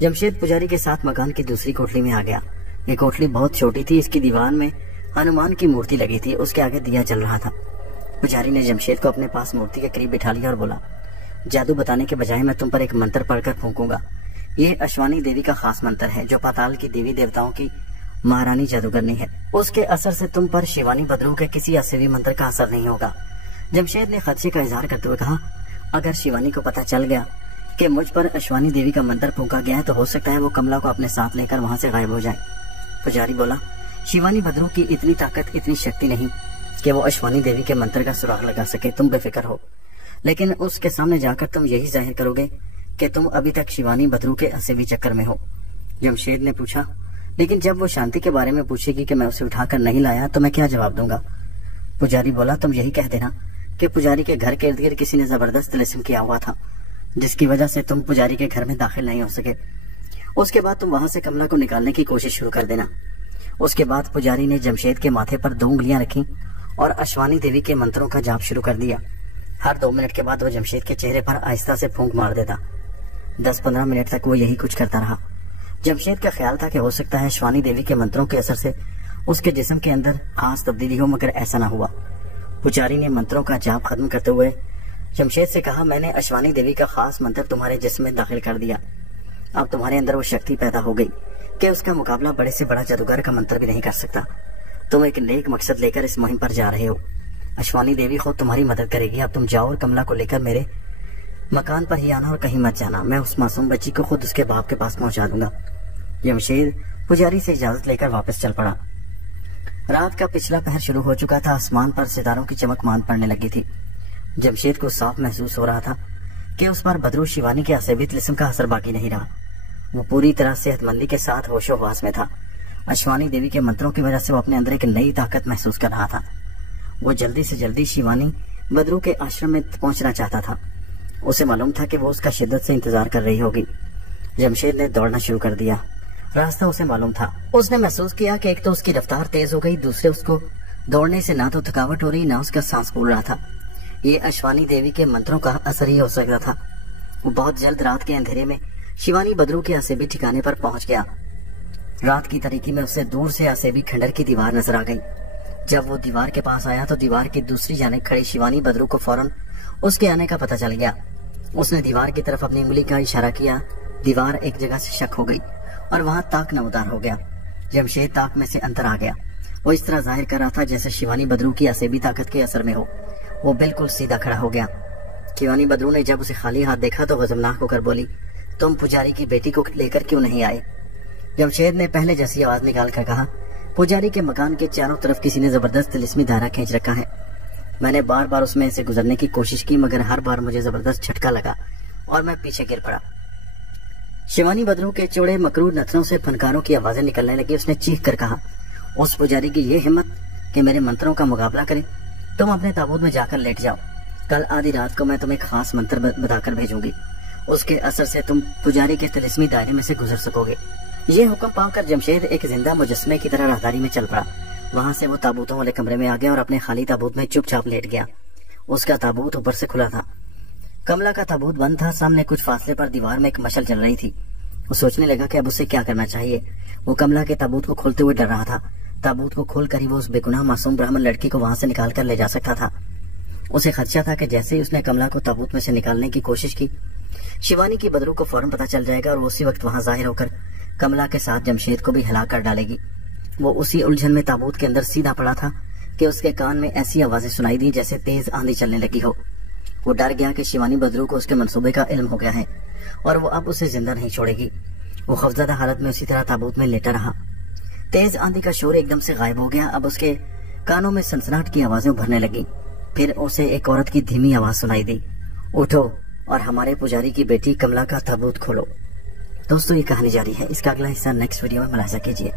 जमशेद पुजारी के साथ मकान की दूसरी कोठरी में आ गया। ये कोठरी बहुत छोटी थी, इसकी दीवार में हनुमान की मूर्ति लगी थी, उसके आगे दिया जल रहा था। पुजारी ने जमशेद को अपने पास मूर्ति के करीब बिठा लिया और बोला, जादू बताने के बजाय मैं तुम पर एक मंत्र पढ़कर फूंकूंगा। ये अश्वानी देवी का खास मंत्र है जो पाताल की देवी देवताओं की महारानी जादूगरनी है। उसके असर से तुम पर शिवानी बदरू के किसी आसेबी मंत्र का असर नहीं होगा। जमशेद ने खदशे का इजहार करते हुए कहा, अगर शिवानी को पता चल गया कि मुझ पर अश्वानी देवी का मंत्र फूंका गया है तो हो सकता है वो कमला को अपने साथ लेकर वहां से गायब हो जाए। पुजारी बोला, शिवानी बद्रू की इतनी ताकत, इतनी शक्ति नहीं कि वो अश्वानी देवी के मंत्र का सुराग लगा सके। तुम बेफिक्र हो, लेकिन उसके सामने जाकर तुम यही जाहिर करोगे कि तुम अभी तक शिवानी बद्रू के असेबी चक्कर में हो। जमशेद ने पूछा, लेकिन जब वो शांति के बारे में पूछेगी कि मैं उसे उठाकर नहीं लाया तो मैं क्या जवाब दूंगा? पुजारी बोला, तुम यही कह देना कि पुजारी के घर के इर्द गिर्द किसी ने जबरदस्त तिलिस्म किया हुआ था, जिसकी वजह से तुम पुजारी के घर में दाखिल नहीं हो सके। उसके बाद तुम वहां से कमला को निकालने की कोशिश शुरू कर देना। उसके बाद पुजारी ने जमशेद के माथे पर 2 उंगलियां रखी और अश्वानी देवी के मंत्रों का जाप शुरू कर दिया। हर 2 मिनट के बाद वो जमशेद के चेहरे पर आहिस्ता से फूंक मार देता। 10-15 मिनट तक वो यही कुछ करता रहा। जमशेद का ख्याल था कि हो सकता है अश्वानी देवी के मंत्रों के असर से उसके जिस्म के अंदर खास तब्दीली हो, मगर ऐसा ना हुआ। पुजारी ने मंत्रों का जाप खत्म करते हुए जमशेद से कहा, मैंने अश्वानी देवी का खास मंत्र तुम्हारे जिस्म में दाखिल कर दिया। अब तुम्हारे अंदर वो शक्ति पैदा हो गई कि उसका मुकाबला बड़े से बड़ा जादूगर का मंत्र भी नहीं कर सकता। तुम एक नेक मकसद लेकर इस मुहिम पर जा रहे हो। अश्वानी देवी खुद तुम्हारी मदद करेगी। अब तुम जाओ और कमला को लेकर मेरे मकान पर ही आना और कहीं मत जाना। मैं उस मासूम बच्ची को खुद उसके बाप के पास पहुंचा दूंगा। जमशेद पुजारी से इजाजत लेकर वापस चल पड़ा। रात का पिछला पहर शुरू हो चुका था। आसमान पर सितारों की चमक मान पड़ने लगी थी। जमशेद को साफ महसूस हो रहा था कि उस पर बद्रू शिवानी के असेबी तिलिस्म का असर बाकी नहीं रहा। वो पूरी तरह सेहतमंदी के साथ होशो-हवास में था। अश्वानी देवी के मंत्रों की वजह से वो अपने अंदर एक नई ताकत महसूस कर रहा था। वो जल्दी से जल्दी शिवानी बद्रू के आश्रम में पहुंचना चाहता था। उसे मालूम था कि वो उसका शिद्दत से इंतजार कर रही होगी। जमशेद ने दौड़ना शुरू कर दिया। रास्ता उसे मालूम था। उसने महसूस किया कि एक तो उसकी रफ्तार तेज हो गई, दूसरे उसको दौड़ने से ना तो थकावट हो रही, ना उसका सांस फूल रहा था। ये अश्वानी देवी के मंत्रों का असर ही हो सकता था। वो बहुत जल्द रात के अंधेरे में शिवानी बद्रू के असेबी ठिकाने पर पहुंच गया। रात की तारीकी में उसे दूर से असेबी खंडर की दीवार नजर आ गई। जब वो दीवार के पास आया तो दीवार की दूसरी जानिब खड़ी शिवानी बद्रू को फौरन उसके आने का पता चल गया। उसने दीवार की तरफ अपनी उंगली का इशारा किया। दीवार एक जगह से शक हो गई और वहां ताक नमदार हो गया। जमशेद ताक में से अंतर आ गया। वो इस तरह जाहिर कर रहा था जैसे शिवानी बद्रू की असेबी ताकत के असर में हो। वो बिल्कुल सीधा खड़ा हो गया। शिवानी बद्रू ने जब उसे खाली हाथ देखा तो गजबनाक होकर बोली, तुम पुजारी की बेटी को लेकर क्यों नहीं आए? जमशेद ने पहले जैसी आवाज निकाल कर कहा, पुजारी के मकान के चारों तरफ किसी ने जबरदस्त तिलिस्मी धारा खींच रखा है। मैंने बार बार उसमें से गुजरने की कोशिश की, मगर हर बार मुझे जबरदस्त झटका लगा और मैं पीछे गिर पड़ा। शिवानी बद्रू के चौड़े मकरूर नथनों से फनकारों की आवाजें निकलने लगी। उसने चीख कर कहा, उस पुजारी की ये हिम्मत कि मेरे मंत्रों का मुकाबला करे। तुम अपने ताबूत में जाकर लेट जाओ। कल आधी रात को मैं तुम्हें खास मंत्र बताकर भेजूंगी। उसके असर से तुम पुजारी के तिलिस्मी दायरे में से गुजर सकोगे। ये हुक्म पाकर जमशेद एक जिंदा मुजस्मे की तरह राहदारी में चल पड़ा। वहां से वो ताबूतों वाले कमरे में आ गया और अपने खाली ताबूत में चुपचाप लेट गया। उसका ताबूत ऊपर से खुला था। कमला का ताबूत बंद था। सामने कुछ फासले पर दीवार में एक मशल जल रही थी। वो सोचने लगा कि अब उसे क्या करना चाहिए। वो कमला के ताबूत को खोलते हुए डर रहा था। ताबूत को खोलकर ही वो उस बेगुनाह मासूम ब्राह्मण लड़की को वहां से निकाल कर ले जा सकता था। उसे खदशा था कि जैसे ही उसने कमला को ताबूत में से निकालने की कोशिश की, शिवानी की बद्रू को फौरन पता चल जाएगा और उसी वक्त वहां जाहिर होकर कमला के साथ जमशेद को भी हिला कर डालेगी। वो उसी उलझन में ताबूत के अंदर सीधा पड़ा था कि उसके कान में ऐसी आवाजें सुनाई दी जैसे तेज आंधी चलने लगी हो। वो डर गया कि शिवानी बद्रू को उसके मंसूबे का इल्म हो गया है और वो अब उसे जिंदा नहीं छोड़ेगी। वो खौफजदा हालत में उसी तरह ताबूत में लेटा रहा। तेज आंधी का शोर एकदम से गायब हो गया। अब उसके कानों में सनसनाहट की आवाजें उभरने लगी। फिर उसे एक औरत की धीमी आवाज सुनाई दी, उठो और हमारे पुजारी की बेटी कमला का ताबूत खोलो। दोस्तों, ये कहानी जारी है। इसका अगला हिस्सा नेक्स्ट वीडियो में मुलाहिजा कीजिए।